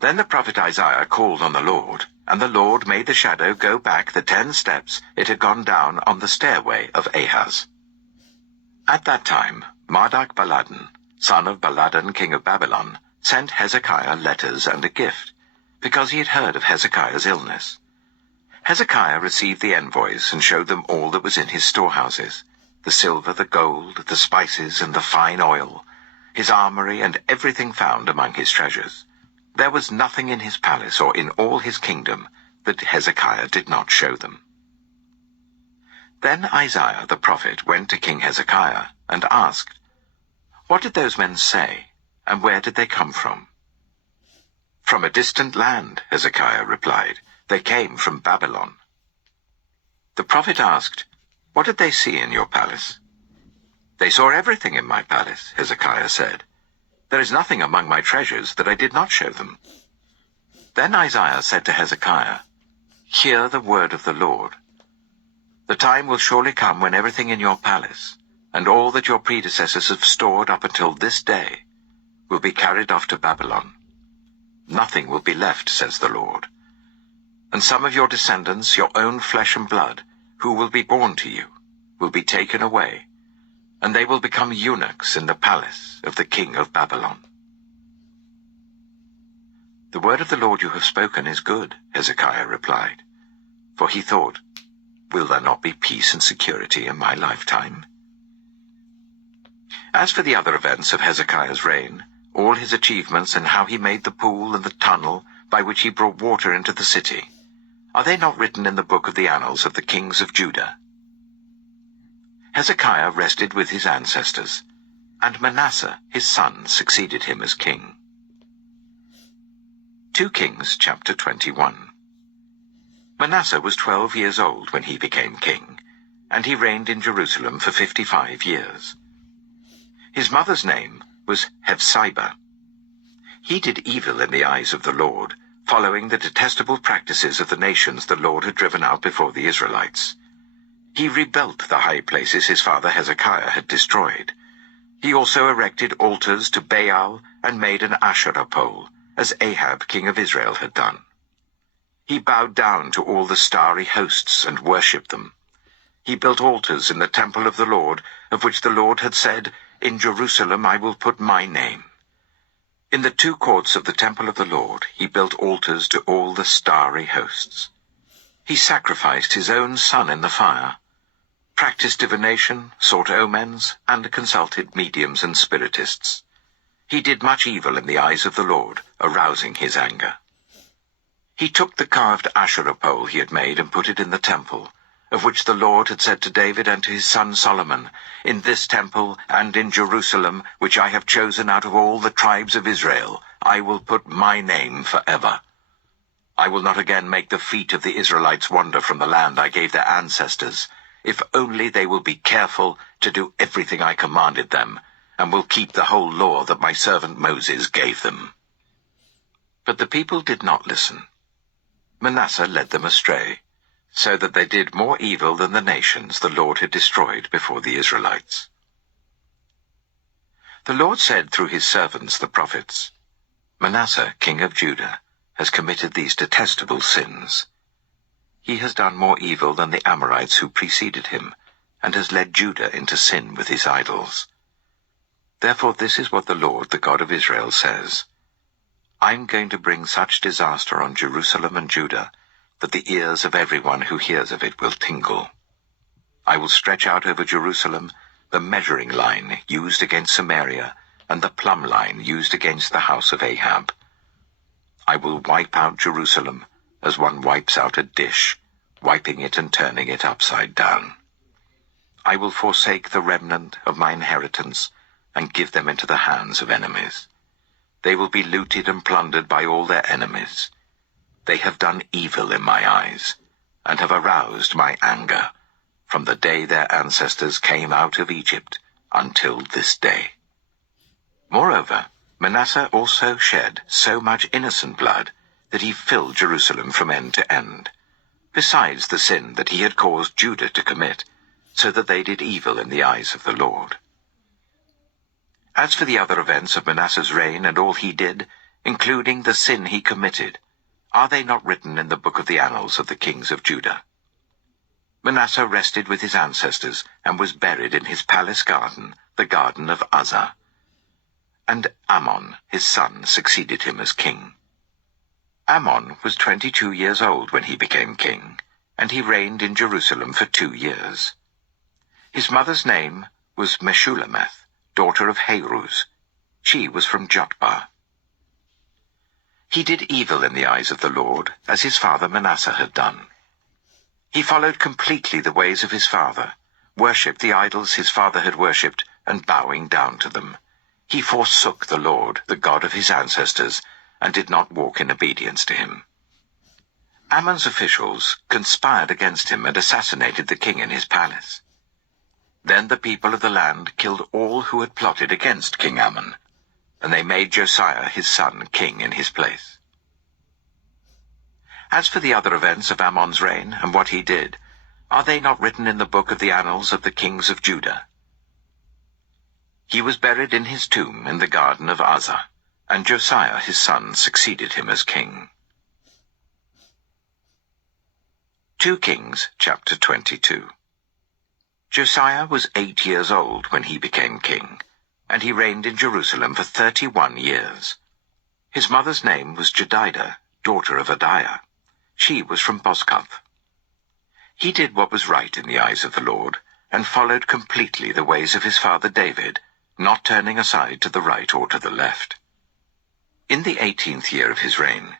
Then the prophet Isaiah called on the Lord, and the Lord made the shadow go back the 10 steps it had gone down on the stairway of Ahaz. At that time, Marduk-Baladan, son of Baladan, king of Babylon, sent Hezekiah letters and a gift, because he had heard of Hezekiah's illness. Hezekiah received the envoys and showed them all that was in his storehouses, the silver, the gold, the spices, and the fine oil, his armory, and everything found among his treasures. There was nothing in his palace or in all his kingdom that Hezekiah did not show them. Then Isaiah the prophet went to King Hezekiah and asked, "What did those men say, and where did they come from?" "From a distant land," Hezekiah replied. "They came from Babylon." The prophet asked, "What did they see in your palace?" "They saw everything in my palace," Hezekiah said. "There is nothing among my treasures that I did not show them." Then Isaiah said to Hezekiah, "Hear the word of the Lord. The time will surely come when everything in your palace, and all that your predecessors have stored up until this day, will be carried off to Babylon. Nothing will be left, says the Lord. And some of your descendants, your own flesh and blood, who will be born to you, will be taken away, and they will become eunuchs in the palace of the king of Babylon." "The word of the Lord you have spoken is good," Hezekiah replied, for he thought, "Will there not be peace and security in my lifetime?" As for the other events of Hezekiah's reign, all his achievements and how he made the pool and the tunnel by which he brought water into the city, are they not written in the book of the annals of the kings of Judah? Hezekiah rested with his ancestors, and Manasseh his son succeeded him as king. 2 Kings chapter 21. Manasseh was 12 years old when he became king, and he reigned in Jerusalem for 55 years. His mother's name was Hephzibah. He did evil in the eyes of the Lord, following the detestable practices of the nations the Lord had driven out before the Israelites. He rebuilt the high places his father Hezekiah had destroyed. He also erected altars to Baal and made an Asherah pole, as Ahab king of Israel had done. He bowed down to all the starry hosts and worshipped them. He built altars in the temple of the Lord, of which the Lord had said, "In Jerusalem I will put my name." In the 2 courts of the temple of the Lord he built altars to all the starry hosts. He sacrificed his own son in the fire, practiced divination, sought omens, and consulted mediums and spiritists. He did much evil in the eyes of the Lord, arousing his anger. He took the carved Asherah pole he had made and put it in the temple, of which the Lord had said to David and to his son Solomon, "In this temple and in Jerusalem, which I have chosen out of all the tribes of Israel, I will put my name forever. I will not again make the feet of the Israelites wander from the land I gave their ancestors, if only they will be careful to do everything I commanded them, and will keep the whole law that my servant Moses gave them." But the people did not listen. Manasseh led them astray, so that they did more evil than the nations the Lord had destroyed before the Israelites. The Lord said through his servants the prophets, "Manasseh, king of Judah, has committed these detestable sins. He has done more evil than the Amorites who preceded him, and has led Judah into sin with his idols. Therefore this is what the Lord, the God of Israel, says. I'm going to bring such disaster on Jerusalem and Judah that the ears of everyone who hears of it will tingle. I will stretch out over Jerusalem the measuring line used against Samaria and the plumb line used against the house of Ahab. I will wipe out Jerusalem as one wipes out a dish, wiping it and turning it upside down. I will forsake the remnant of my inheritance and give them into the hands of enemies. They will be looted and plundered by all their enemies. They have done evil in my eyes, and have aroused my anger, from the day their ancestors came out of Egypt until this day. Moreover, Manasseh also shed so much innocent blood that he filled Jerusalem from end to end, besides the sin that he had caused Judah to commit, so that they did evil in the eyes of the Lord. As for the other events of Manasseh's reign and all he did, including the sin he committed, are they not written in the book of the annals of the kings of Judah? Manasseh rested with his ancestors and was buried in his palace garden, the garden of Uzzah. And Amon, his son, succeeded him as king. Amon was 22 years old when he became king, and he reigned in Jerusalem for 2 years. His mother's name was Meshullemeth, daughter of Haruz. She was from Jotbah. He did evil in the eyes of the Lord, as his father Manasseh had done. He followed completely the ways of his father, worshipped the idols his father had worshipped, and bowing down to them. He forsook the Lord, the God of his ancestors, and did not walk in obedience to him. Ammon's officials conspired against him and assassinated the king in his palace. Then the people of the land killed all who had plotted against King Ammon, and they made Josiah his son king in his place. As for the other events of Ammon's reign and what he did, are they not written in the book of the annals of the kings of Judah? He was buried in his tomb in the garden of Uzzah, and Josiah his son succeeded him as king. 2 Kings chapter 22. Josiah was 8 years old when he became king, and he reigned in Jerusalem for 31 years. His mother's name was Jedidah, daughter of Adiah. She was from Boscath. He did what was right in the eyes of the Lord, and followed completely the ways of his father David, not turning aside to the right or to the left. In the 18th year of his reign,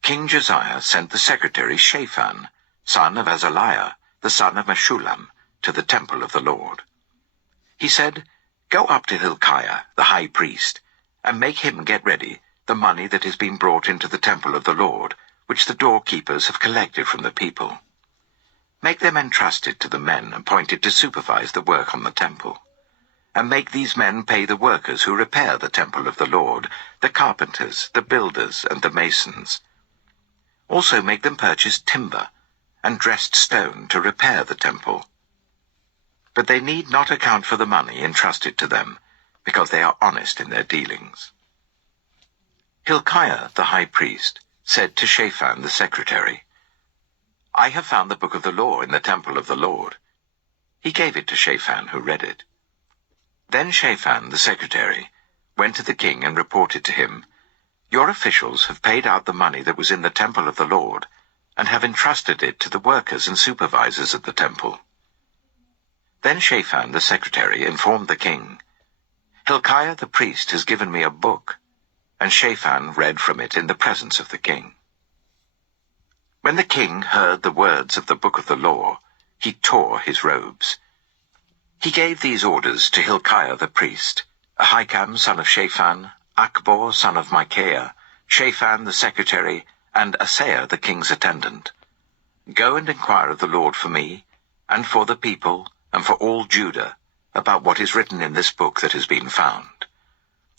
King Josiah sent the secretary Shaphan, son of Azaliah, the son of Meshullam, to the temple of the Lord. He said, "Go up to Hilkiah, the high priest, and make him get ready, the money that is being brought into the temple of the Lord, which the doorkeepers have collected from the people. Make them entrusted to the men appointed to supervise the work on the temple. And make these men pay the workers who repair the temple of the Lord, the carpenters, the builders, and the masons. Also make them purchase timber and dressed stone to repair the temple. But they need not account for the money entrusted to them, because they are honest in their dealings. Hilkiah the high priest said to Shaphan the secretary, I have found the book of the law in the temple of the Lord. He gave it to Shaphan, who read it. Then Shaphan the secretary went to the king and reported to him, Your officials have paid out the money that was in the temple of the Lord, and have entrusted it to the workers and supervisors of the temple. Then Shaphan the secretary informed the king, Hilkiah the priest has given me a book, and Shaphan read from it in the presence of the king. When the king heard the words of the book of the law, he tore his robes. He gave these orders to Hilkiah the priest, Ahikam son of Shaphan, Achbor son of Micaiah, Shaphan the secretary, and Asaiah the king's attendant. Go and inquire of the Lord for me, and for the people, and for all Judah, about what is written in this book that has been found.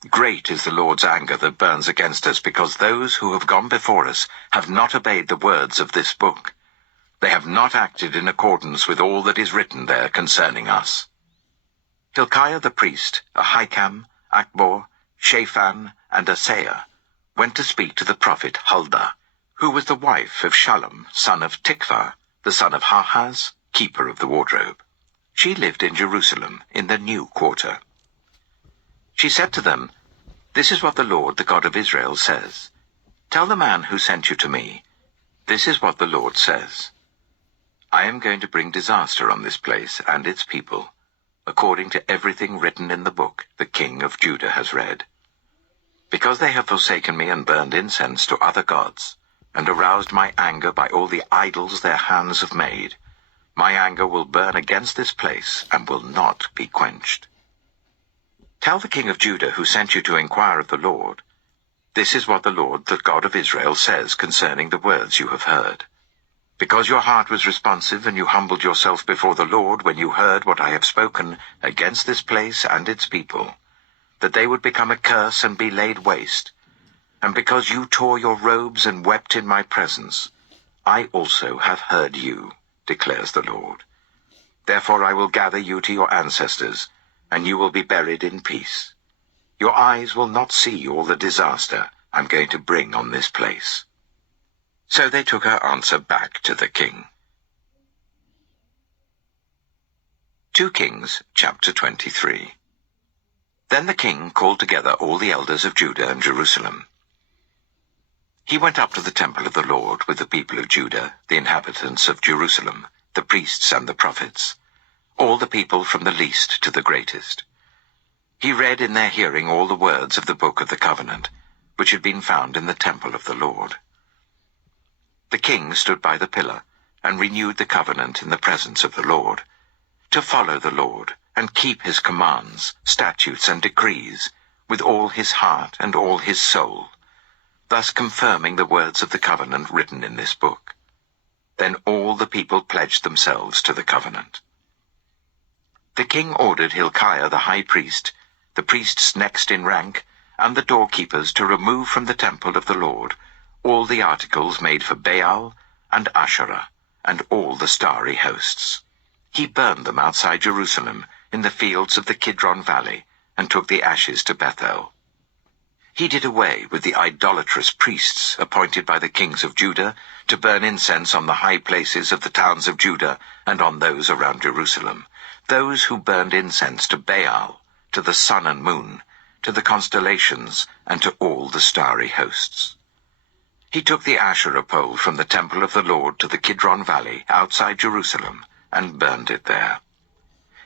Great is the Lord's anger that burns against us, because those who have gone before us have not obeyed the words of this book. They have not acted in accordance with all that is written there concerning us. Hilkiah the priest, Ahikam, Achbor, Shaphan, and Asaiah went to speak to the prophet Huldah, who was the wife of Shallum, son of Tikvah, the son of Harhas, keeper of the wardrobe. She lived in Jerusalem, in the new quarter. She said to them, This is what the Lord, the God of Israel, says. Tell the man who sent you to me, This is what the Lord says. I am going to bring disaster on this place and its people, according to everything written in the book the king of Judah has read. Because they have forsaken me and burned incense to other gods, and aroused my anger by all the idols their hands have made, my anger will burn against this place and will not be quenched. Tell the king of Judah who sent you to inquire of the Lord, This is what the Lord, the God of Israel, says concerning the words you have heard. Because your heart was responsive and you humbled yourself before the Lord when you heard what I have spoken against this place and its people, that they would become a curse and be laid waste, and because you tore your robes and wept in my presence, I also have heard you, declares the Lord. Therefore I will gather you to your ancestors, and you will be buried in peace. Your eyes will not see all the disaster I'm going to bring on this place. So they took her answer back to the king. 2 Kings, chapter 23. Then the king called together all the elders of Judah and Jerusalem. He went up to the temple of the Lord with the people of Judah, the inhabitants of Jerusalem, the priests and the prophets, all the people from the least to the greatest. He read in their hearing all the words of the book of the covenant, which had been found in the temple of the Lord. The king stood by the pillar and renewed the covenant in the presence of the Lord, to follow the Lord and keep his commands, statutes, and decrees with all his heart and all his soul, thus confirming the words of the covenant written in this book. Then all the people pledged themselves to the covenant. The king ordered Hilkiah the high priest, the priests next in rank, and the doorkeepers to remove from the temple of the Lord all the articles made for Baal and Asherah, and all the starry hosts. He burned them outside Jerusalem, in the fields of the Kidron Valley, and took the ashes to Bethel. He did away with the idolatrous priests appointed by the kings of Judah to burn incense on the high places of the towns of Judah and on those around Jerusalem, those who burned incense to Baal, to the sun and moon, to the constellations, and to all the starry hosts. He took the Asherah pole from the temple of the Lord to the Kidron Valley outside Jerusalem and burned it there.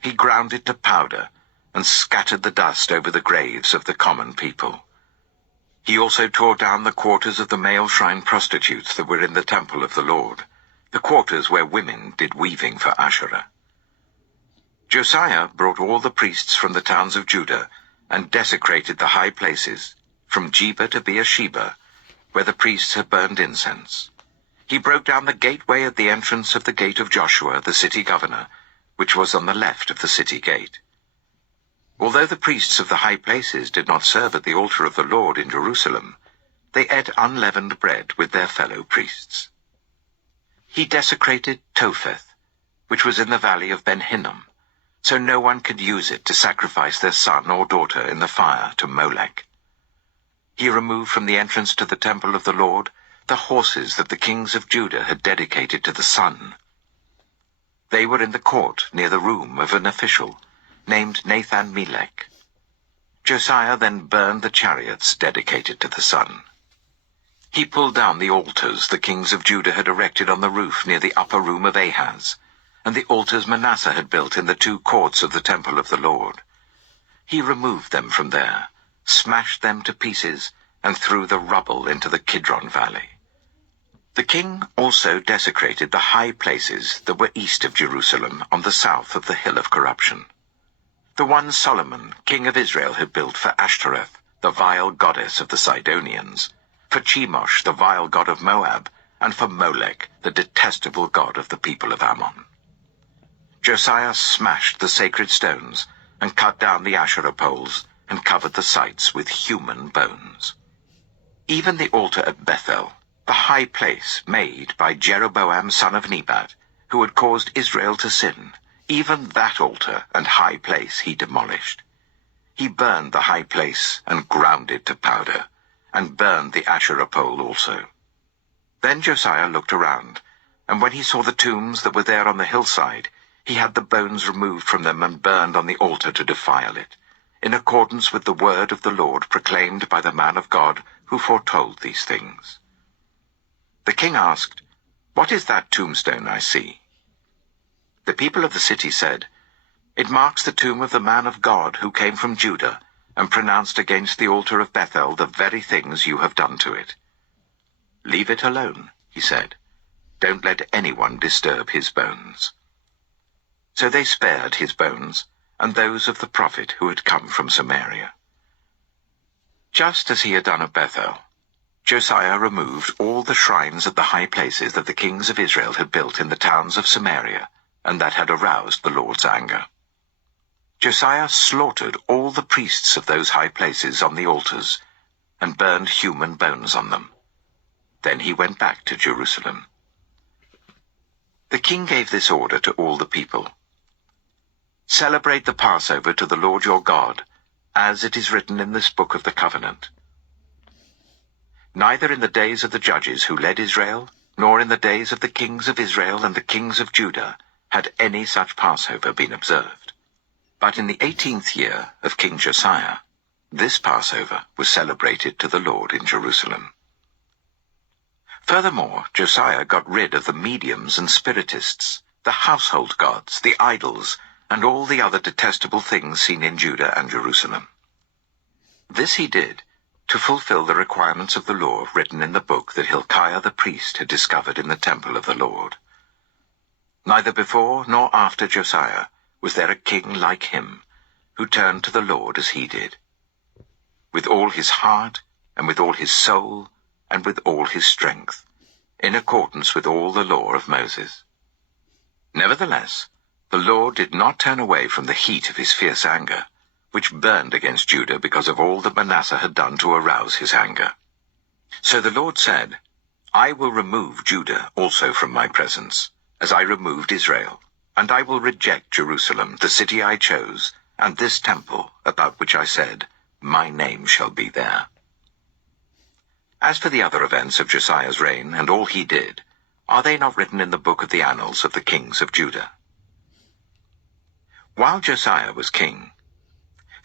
He ground it to powder and scattered the dust over the graves of the common people. He also tore down the quarters of the male shrine prostitutes that were in the temple of the Lord, the quarters where women did weaving for Asherah. Josiah brought all the priests from the towns of Judah and desecrated the high places, from Geba to Beersheba, where the priests had burned incense. He broke down the gateway at the entrance of the gate of Joshua, the city governor, which was on the left of the city gate. Although the priests of the high places did not serve at the altar of the Lord in Jerusalem, they ate unleavened bread with their fellow priests. He desecrated Topheth, which was in the valley of Ben Hinnom, so no one could use it to sacrifice their son or daughter in the fire to Molech. He removed from the entrance to the temple of the Lord the horses that the kings of Judah had dedicated to the sun. They were in the court near the room of an official named Nathan-Melech. Josiah then burned the chariots dedicated to the sun. He pulled down the altars the kings of Judah had erected on the roof near the upper room of Ahaz, and the altars Manasseh had built in the 2 courts of the temple of the Lord. He removed them from there, smashed them to pieces, and threw the rubble into the Kidron Valley. The king also desecrated the high places that were east of Jerusalem on the south of the Hill of Corruption. The one Solomon, king of Israel, had built for Ashtoreth, the vile goddess of the Sidonians, for Chemosh, the vile god of Moab, and for Molech, the detestable god of the people of Ammon. Josiah smashed the sacred stones and cut down the Asherah poles and covered the sites with human bones. Even the altar at Bethel, the high place made by Jeroboam son of Nebat, who had caused Israel to sin, even that altar and high place he demolished. He burned the high place and ground it to powder, and burned the Asherah pole also. Then Josiah looked around, and when he saw the tombs that were there on the hillside, he had the bones removed from them and burned on the altar to defile it, in accordance with the word of the Lord proclaimed by the man of God who foretold these things. The king asked, "What is that tombstone I see?" The people of the city said, "It marks the tomb of the man of God who came from Judah and pronounced against the altar of Bethel the very things you have done to it." "Leave it alone," he said. "Don't let anyone disturb his bones." So they spared his bones and those of the prophet who had come from Samaria. Just as he had done at Bethel, Josiah removed all the shrines at the high places that the kings of Israel had built in the towns of Samaria, and that had aroused the Lord's anger. Josiah slaughtered all the priests of those high places on the altars, and burned human bones on them. Then he went back to Jerusalem. The king gave this order to all the people: "Celebrate the Passover to the Lord your God, as it is written in this book of the covenant. Neither in the days of the judges who led Israel, nor in the days of the kings of Israel and the kings of Judah, had any such Passover been observed. But in the 18th year of King Josiah, this Passover was celebrated to the Lord in Jerusalem." Furthermore, Josiah got rid of the mediums and spiritists, the household gods, the idols, and all the other detestable things seen in Judah and Jerusalem. This he did to fulfill the requirements of the law written in the book that Hilkiah the priest had discovered in the temple of the Lord. Neither before nor after Josiah was there a king like him, who turned to the Lord as he did, with all his heart, and with all his soul, and with all his strength, in accordance with all the law of Moses. Nevertheless, the Lord did not turn away from the heat of his fierce anger, which burned against Judah because of all that Manasseh had done to arouse his anger. So the Lord said, "I will remove Judah also from my presence, as I removed Israel, and I will reject Jerusalem, the city I chose, and this temple, about which I said, 'My name shall be there.'" As for the other events of Josiah's reign and all he did, are they not written in the book of the annals of the kings of Judah? While Josiah was king,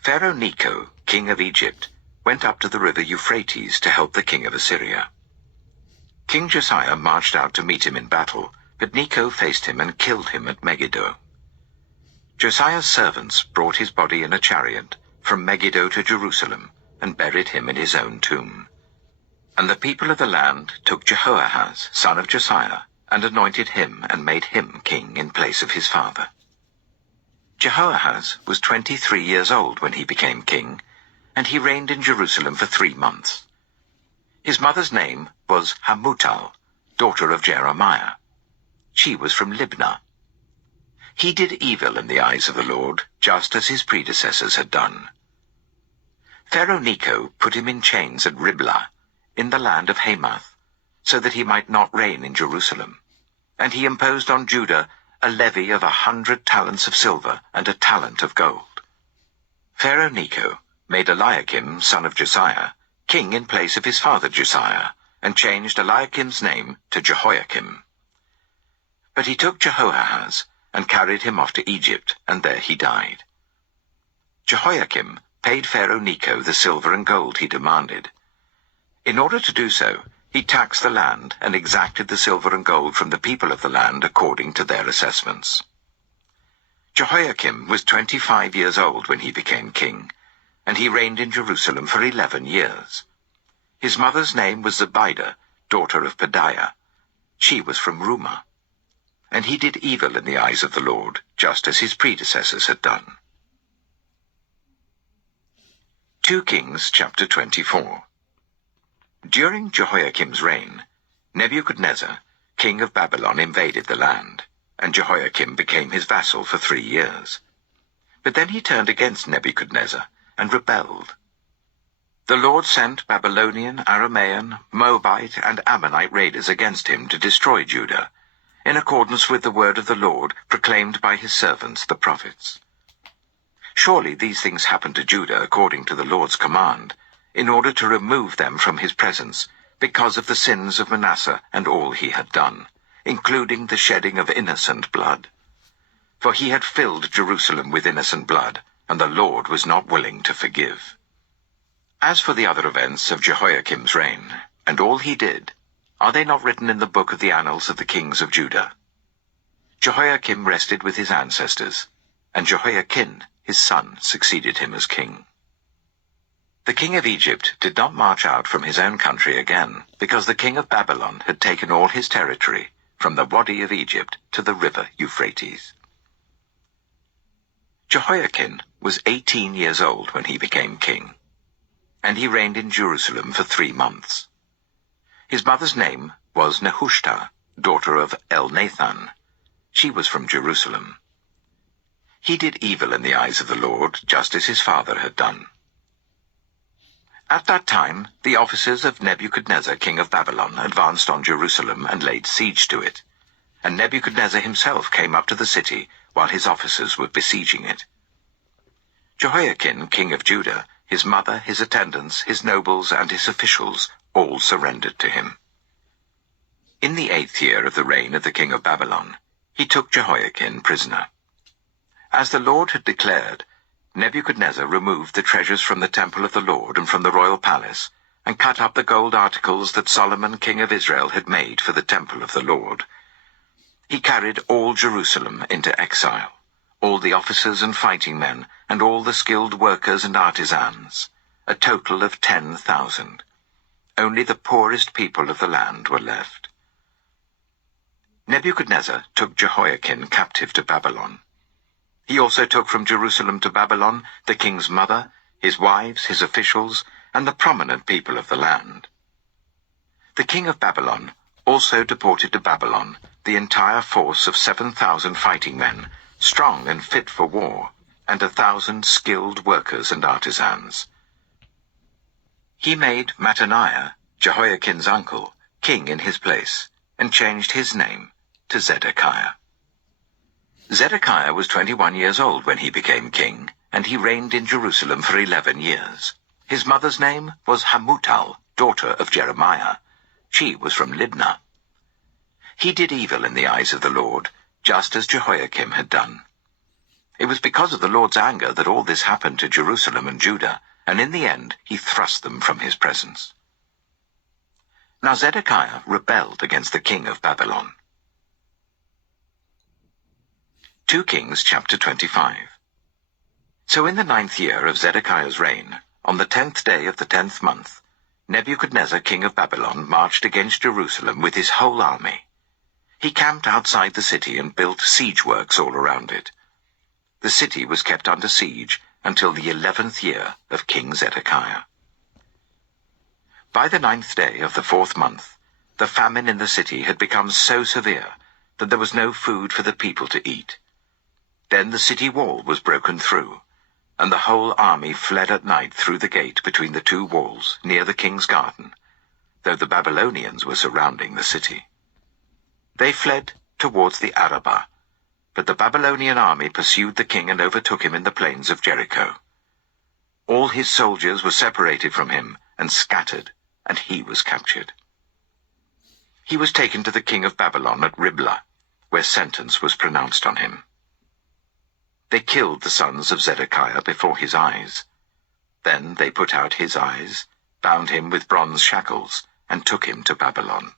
Pharaoh Necho, king of Egypt, went up to the river Euphrates to help the king of Assyria. King Josiah marched out to meet him in battle, but Necho faced him and killed him at Megiddo. Josiah's servants brought his body in a chariot from Megiddo to Jerusalem and buried him in his own tomb. And the people of the land took Jehoahaz, son of Josiah, and anointed him and made him king in place of his father. Jehoahaz was 23 years old when he became king, and he reigned in Jerusalem for 3 months. His mother's name was Hamutal, daughter of Jeremiah. She was from Libnah. He did evil in the eyes of the Lord, just as his predecessors had done. Pharaoh Necho put him in chains at Riblah, in the land of Hamath, so that he might not reign in Jerusalem. And he imposed on Judah a levy of 100 talents of silver and a talent of gold. Pharaoh Necho made Eliakim, son of Josiah, king in place of his father Josiah, and changed Eliakim's name to Jehoiakim. But he took Jehoahaz and carried him off to Egypt, and there he died. Jehoiakim paid Pharaoh Necho the silver and gold he demanded. In order to do so, he taxed the land and exacted the silver and gold from the people of the land according to their assessments. Jehoiakim was 25 years old when he became king, and he reigned in Jerusalem for 11 years. His mother's name was Zebidah, daughter of Pedaiah. She was from Rumah. And he did evil in the eyes of the Lord, just as his predecessors had done. 2 Kings chapter 24. During Jehoiakim's reign, Nebuchadnezzar, king of Babylon, invaded the land, and Jehoiakim became his vassal for 3 years. But then he turned against Nebuchadnezzar and rebelled. The Lord sent Babylonian, Aramean, Moabite, and Ammonite raiders against him to destroy Judah, in accordance with the word of the Lord proclaimed by his servants the prophets. Surely these things happened to Judah according to the Lord's command, in order to remove them from his presence, because of the sins of Manasseh and all he had done, including the shedding of innocent blood. For he had filled Jerusalem with innocent blood, and the Lord was not willing to forgive. As for the other events of Jehoiakim's reign, and all he did, are they not written in the book of the annals of the kings of Judah? Jehoiakim rested with his ancestors, and Jehoiakim, his son, succeeded him as king. The king of Egypt did not march out from his own country again, because the king of Babylon had taken all his territory, from the Wadi of Egypt to the river Euphrates. Jehoiakim was 18 years old when he became king, and he reigned in Jerusalem for 3 months. His mother's name was Nehushta, daughter of Elnathan. She was from Jerusalem. He did evil in the eyes of the Lord, just as his father had done. At that time, the officers of Nebuchadnezzar, king of Babylon, advanced on Jerusalem and laid siege to it. And Nebuchadnezzar himself came up to the city, while his officers were besieging it. Jehoiakim, king of Judah, his mother, his attendants, his nobles, and his officials, all surrendered to him. In the 8th year of the reign of the king of Babylon, he took Jehoiakim prisoner. As the Lord had declared, Nebuchadnezzar removed the treasures from the temple of the Lord and from the royal palace, and cut up the gold articles that Solomon king of Israel had made for the temple of the Lord. He carried all Jerusalem into exile, all the officers and fighting men, and all the skilled workers and artisans, a total of 10,000. Only the poorest people of the land were left. Nebuchadnezzar took Jehoiakim captive to Babylon. He also took from Jerusalem to Babylon the king's mother, his wives, his officials, and the prominent people of the land. The king of Babylon also deported to Babylon the entire force of 7,000 fighting men, strong and fit for war, and 1,000 skilled workers and artisans. He made Mattaniah, Jehoiakim's uncle, king in his place, and changed his name to Zedekiah. Zedekiah was 21 years old when he became king, and he reigned in Jerusalem for 11 years. His mother's name was Hamutal, daughter of Jeremiah. She was from Libnah. He did evil in the eyes of the Lord, just as Jehoiakim had done. It was because of the Lord's anger that all this happened to Jerusalem and Judah, and in the end he thrust them from his presence. Now Zedekiah rebelled against the king of Babylon. 2 Kings chapter 25. So in the 9th year of Zedekiah's reign, on the 10th day of the 10th month, Nebuchadnezzar king of Babylon marched against Jerusalem with his whole army. He camped outside the city and built siege works all around it. The city was kept under siege, until the 11th year of King Zedekiah. By the 9th day of the 4th month, the famine in the city had become so severe that there was no food for the people to eat. Then the city wall was broken through, and the whole army fled at night through the gate between the two walls near the king's garden, though the Babylonians were surrounding the city. They fled towards the Arabah, but the Babylonian army pursued the king and overtook him in the plains of Jericho. All his soldiers were separated from him and scattered, and he was captured. He was taken to the king of Babylon at Riblah, where sentence was pronounced on him. They killed the sons of Zedekiah before his eyes. Then they put out his eyes, bound him with bronze shackles, and took him to Babylon.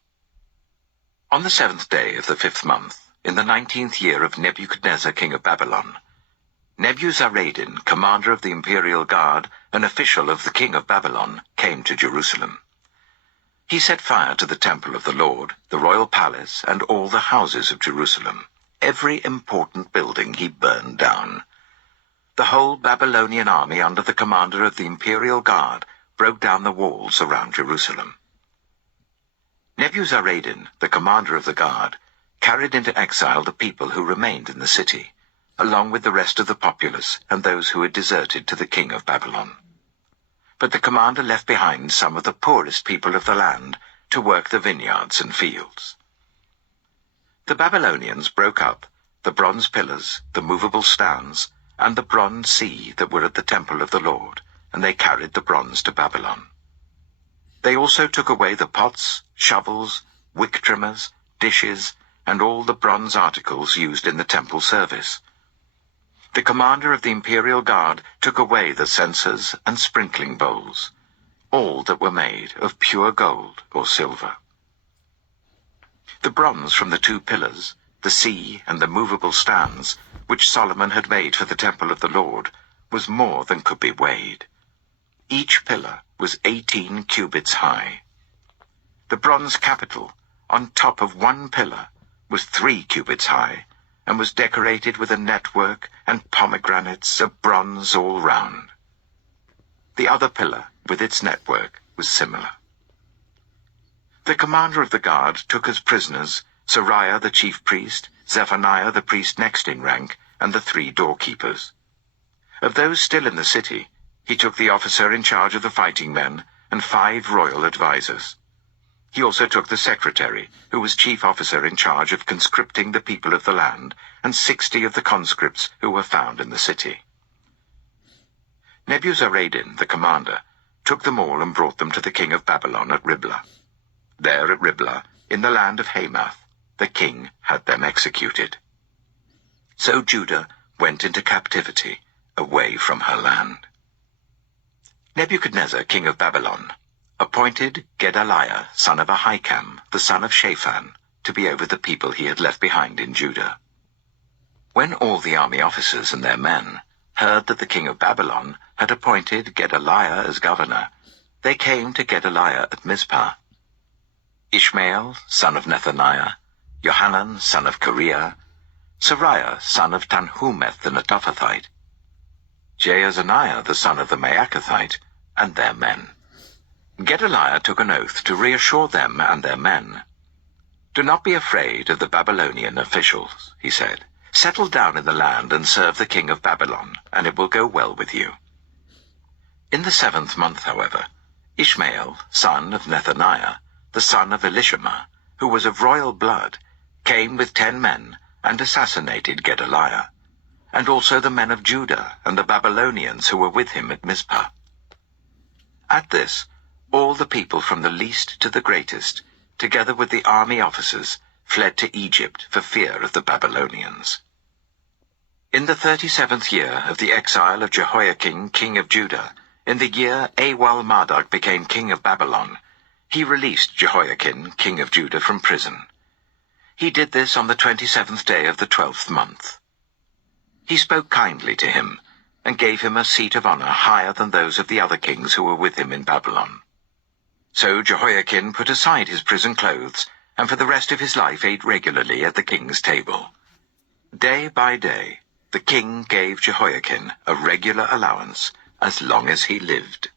On the 7th day of the 5th month, in the 19th year of Nebuchadnezzar king of Babylon, Nebuzaradan, commander of the imperial guard, an official of the king of Babylon, came to Jerusalem. He set fire to the temple of the Lord, the royal palace, and all the houses of Jerusalem. Every important building he burned down. The whole Babylonian army under the commander of the imperial guard broke down the walls around Jerusalem. Nebuzaradan, the commander of the guard, carried into exile the people who remained in the city, along with the rest of the populace and those who had deserted to the king of Babylon. But the commander left behind some of the poorest people of the land to work the vineyards and fields. The Babylonians broke up the bronze pillars, the movable stands, and the bronze sea that were at the temple of the Lord, and they carried the bronze to Babylon. They also took away the pots, shovels, wick trimmers, dishes, and all the bronze articles used in the temple service. The commander of the imperial guard took away the censers and sprinkling bowls, all that were made of pure gold or silver. The bronze from the 2 pillars, the sea and the movable stands, which Solomon had made for the temple of the Lord, was more than could be weighed. Each pillar was 18 cubits high. The bronze capital, on top of one pillar, was 3 cubits high, and was decorated with a network and pomegranates of bronze all round. The other pillar, with its network, was similar. The commander of the guard took as prisoners Sariah the chief priest, Zephaniah the priest next in rank, and the 3 doorkeepers. Of those still in the city, he took the officer in charge of the fighting men and 5 royal advisers. He also took the secretary, who was chief officer in charge of conscripting the people of the land, and 60 of the conscripts who were found in the city. Nebuzaradan, the commander, took them all and brought them to the king of Babylon at Riblah. There at Riblah, in the land of Hamath, the king had them executed. So Judah went into captivity, away from her land. Nebuchadnezzar, king of Babylon, appointed Gedaliah, son of Ahikam, the son of Shaphan, to be over the people he had left behind in Judah. When all the army officers and their men heard that the king of Babylon had appointed Gedaliah as governor, they came to Gedaliah at Mizpah. Ishmael, son of Nethaniah, Johanan, son of Kareah, Sariah, son of Tanhumeth the Netophathite, Jaazaniah, the son of the Maacathite, and their men. Gedaliah took an oath to reassure them and their men. "Do not be afraid of the Babylonian officials," he said. "Settle down in the land and serve the king of Babylon, and it will go well with you." In the 7th month, however, Ishmael, son of Nethaniah, the son of Elishama, who was of royal blood, came with 10 men and assassinated Gedaliah, and also the men of Judah and the Babylonians who were with him at Mizpah. At this, all the people from the least to the greatest, together with the army officers, fled to Egypt for fear of the Babylonians. In the 37th year of the exile of Jehoiakim, king of Judah, in the year Awal-Marduk became king of Babylon, he released Jehoiakim, king of Judah, from prison. He did this on the 27th day of the 12th month. He spoke kindly to him, and gave him a seat of honor higher than those of the other kings who were with him in Babylon. So Jehoiakim put aside his prison clothes, and for the rest of his life ate regularly at the king's table. Day by day, The king gave Jehoiakin a regular allowance as long as he lived.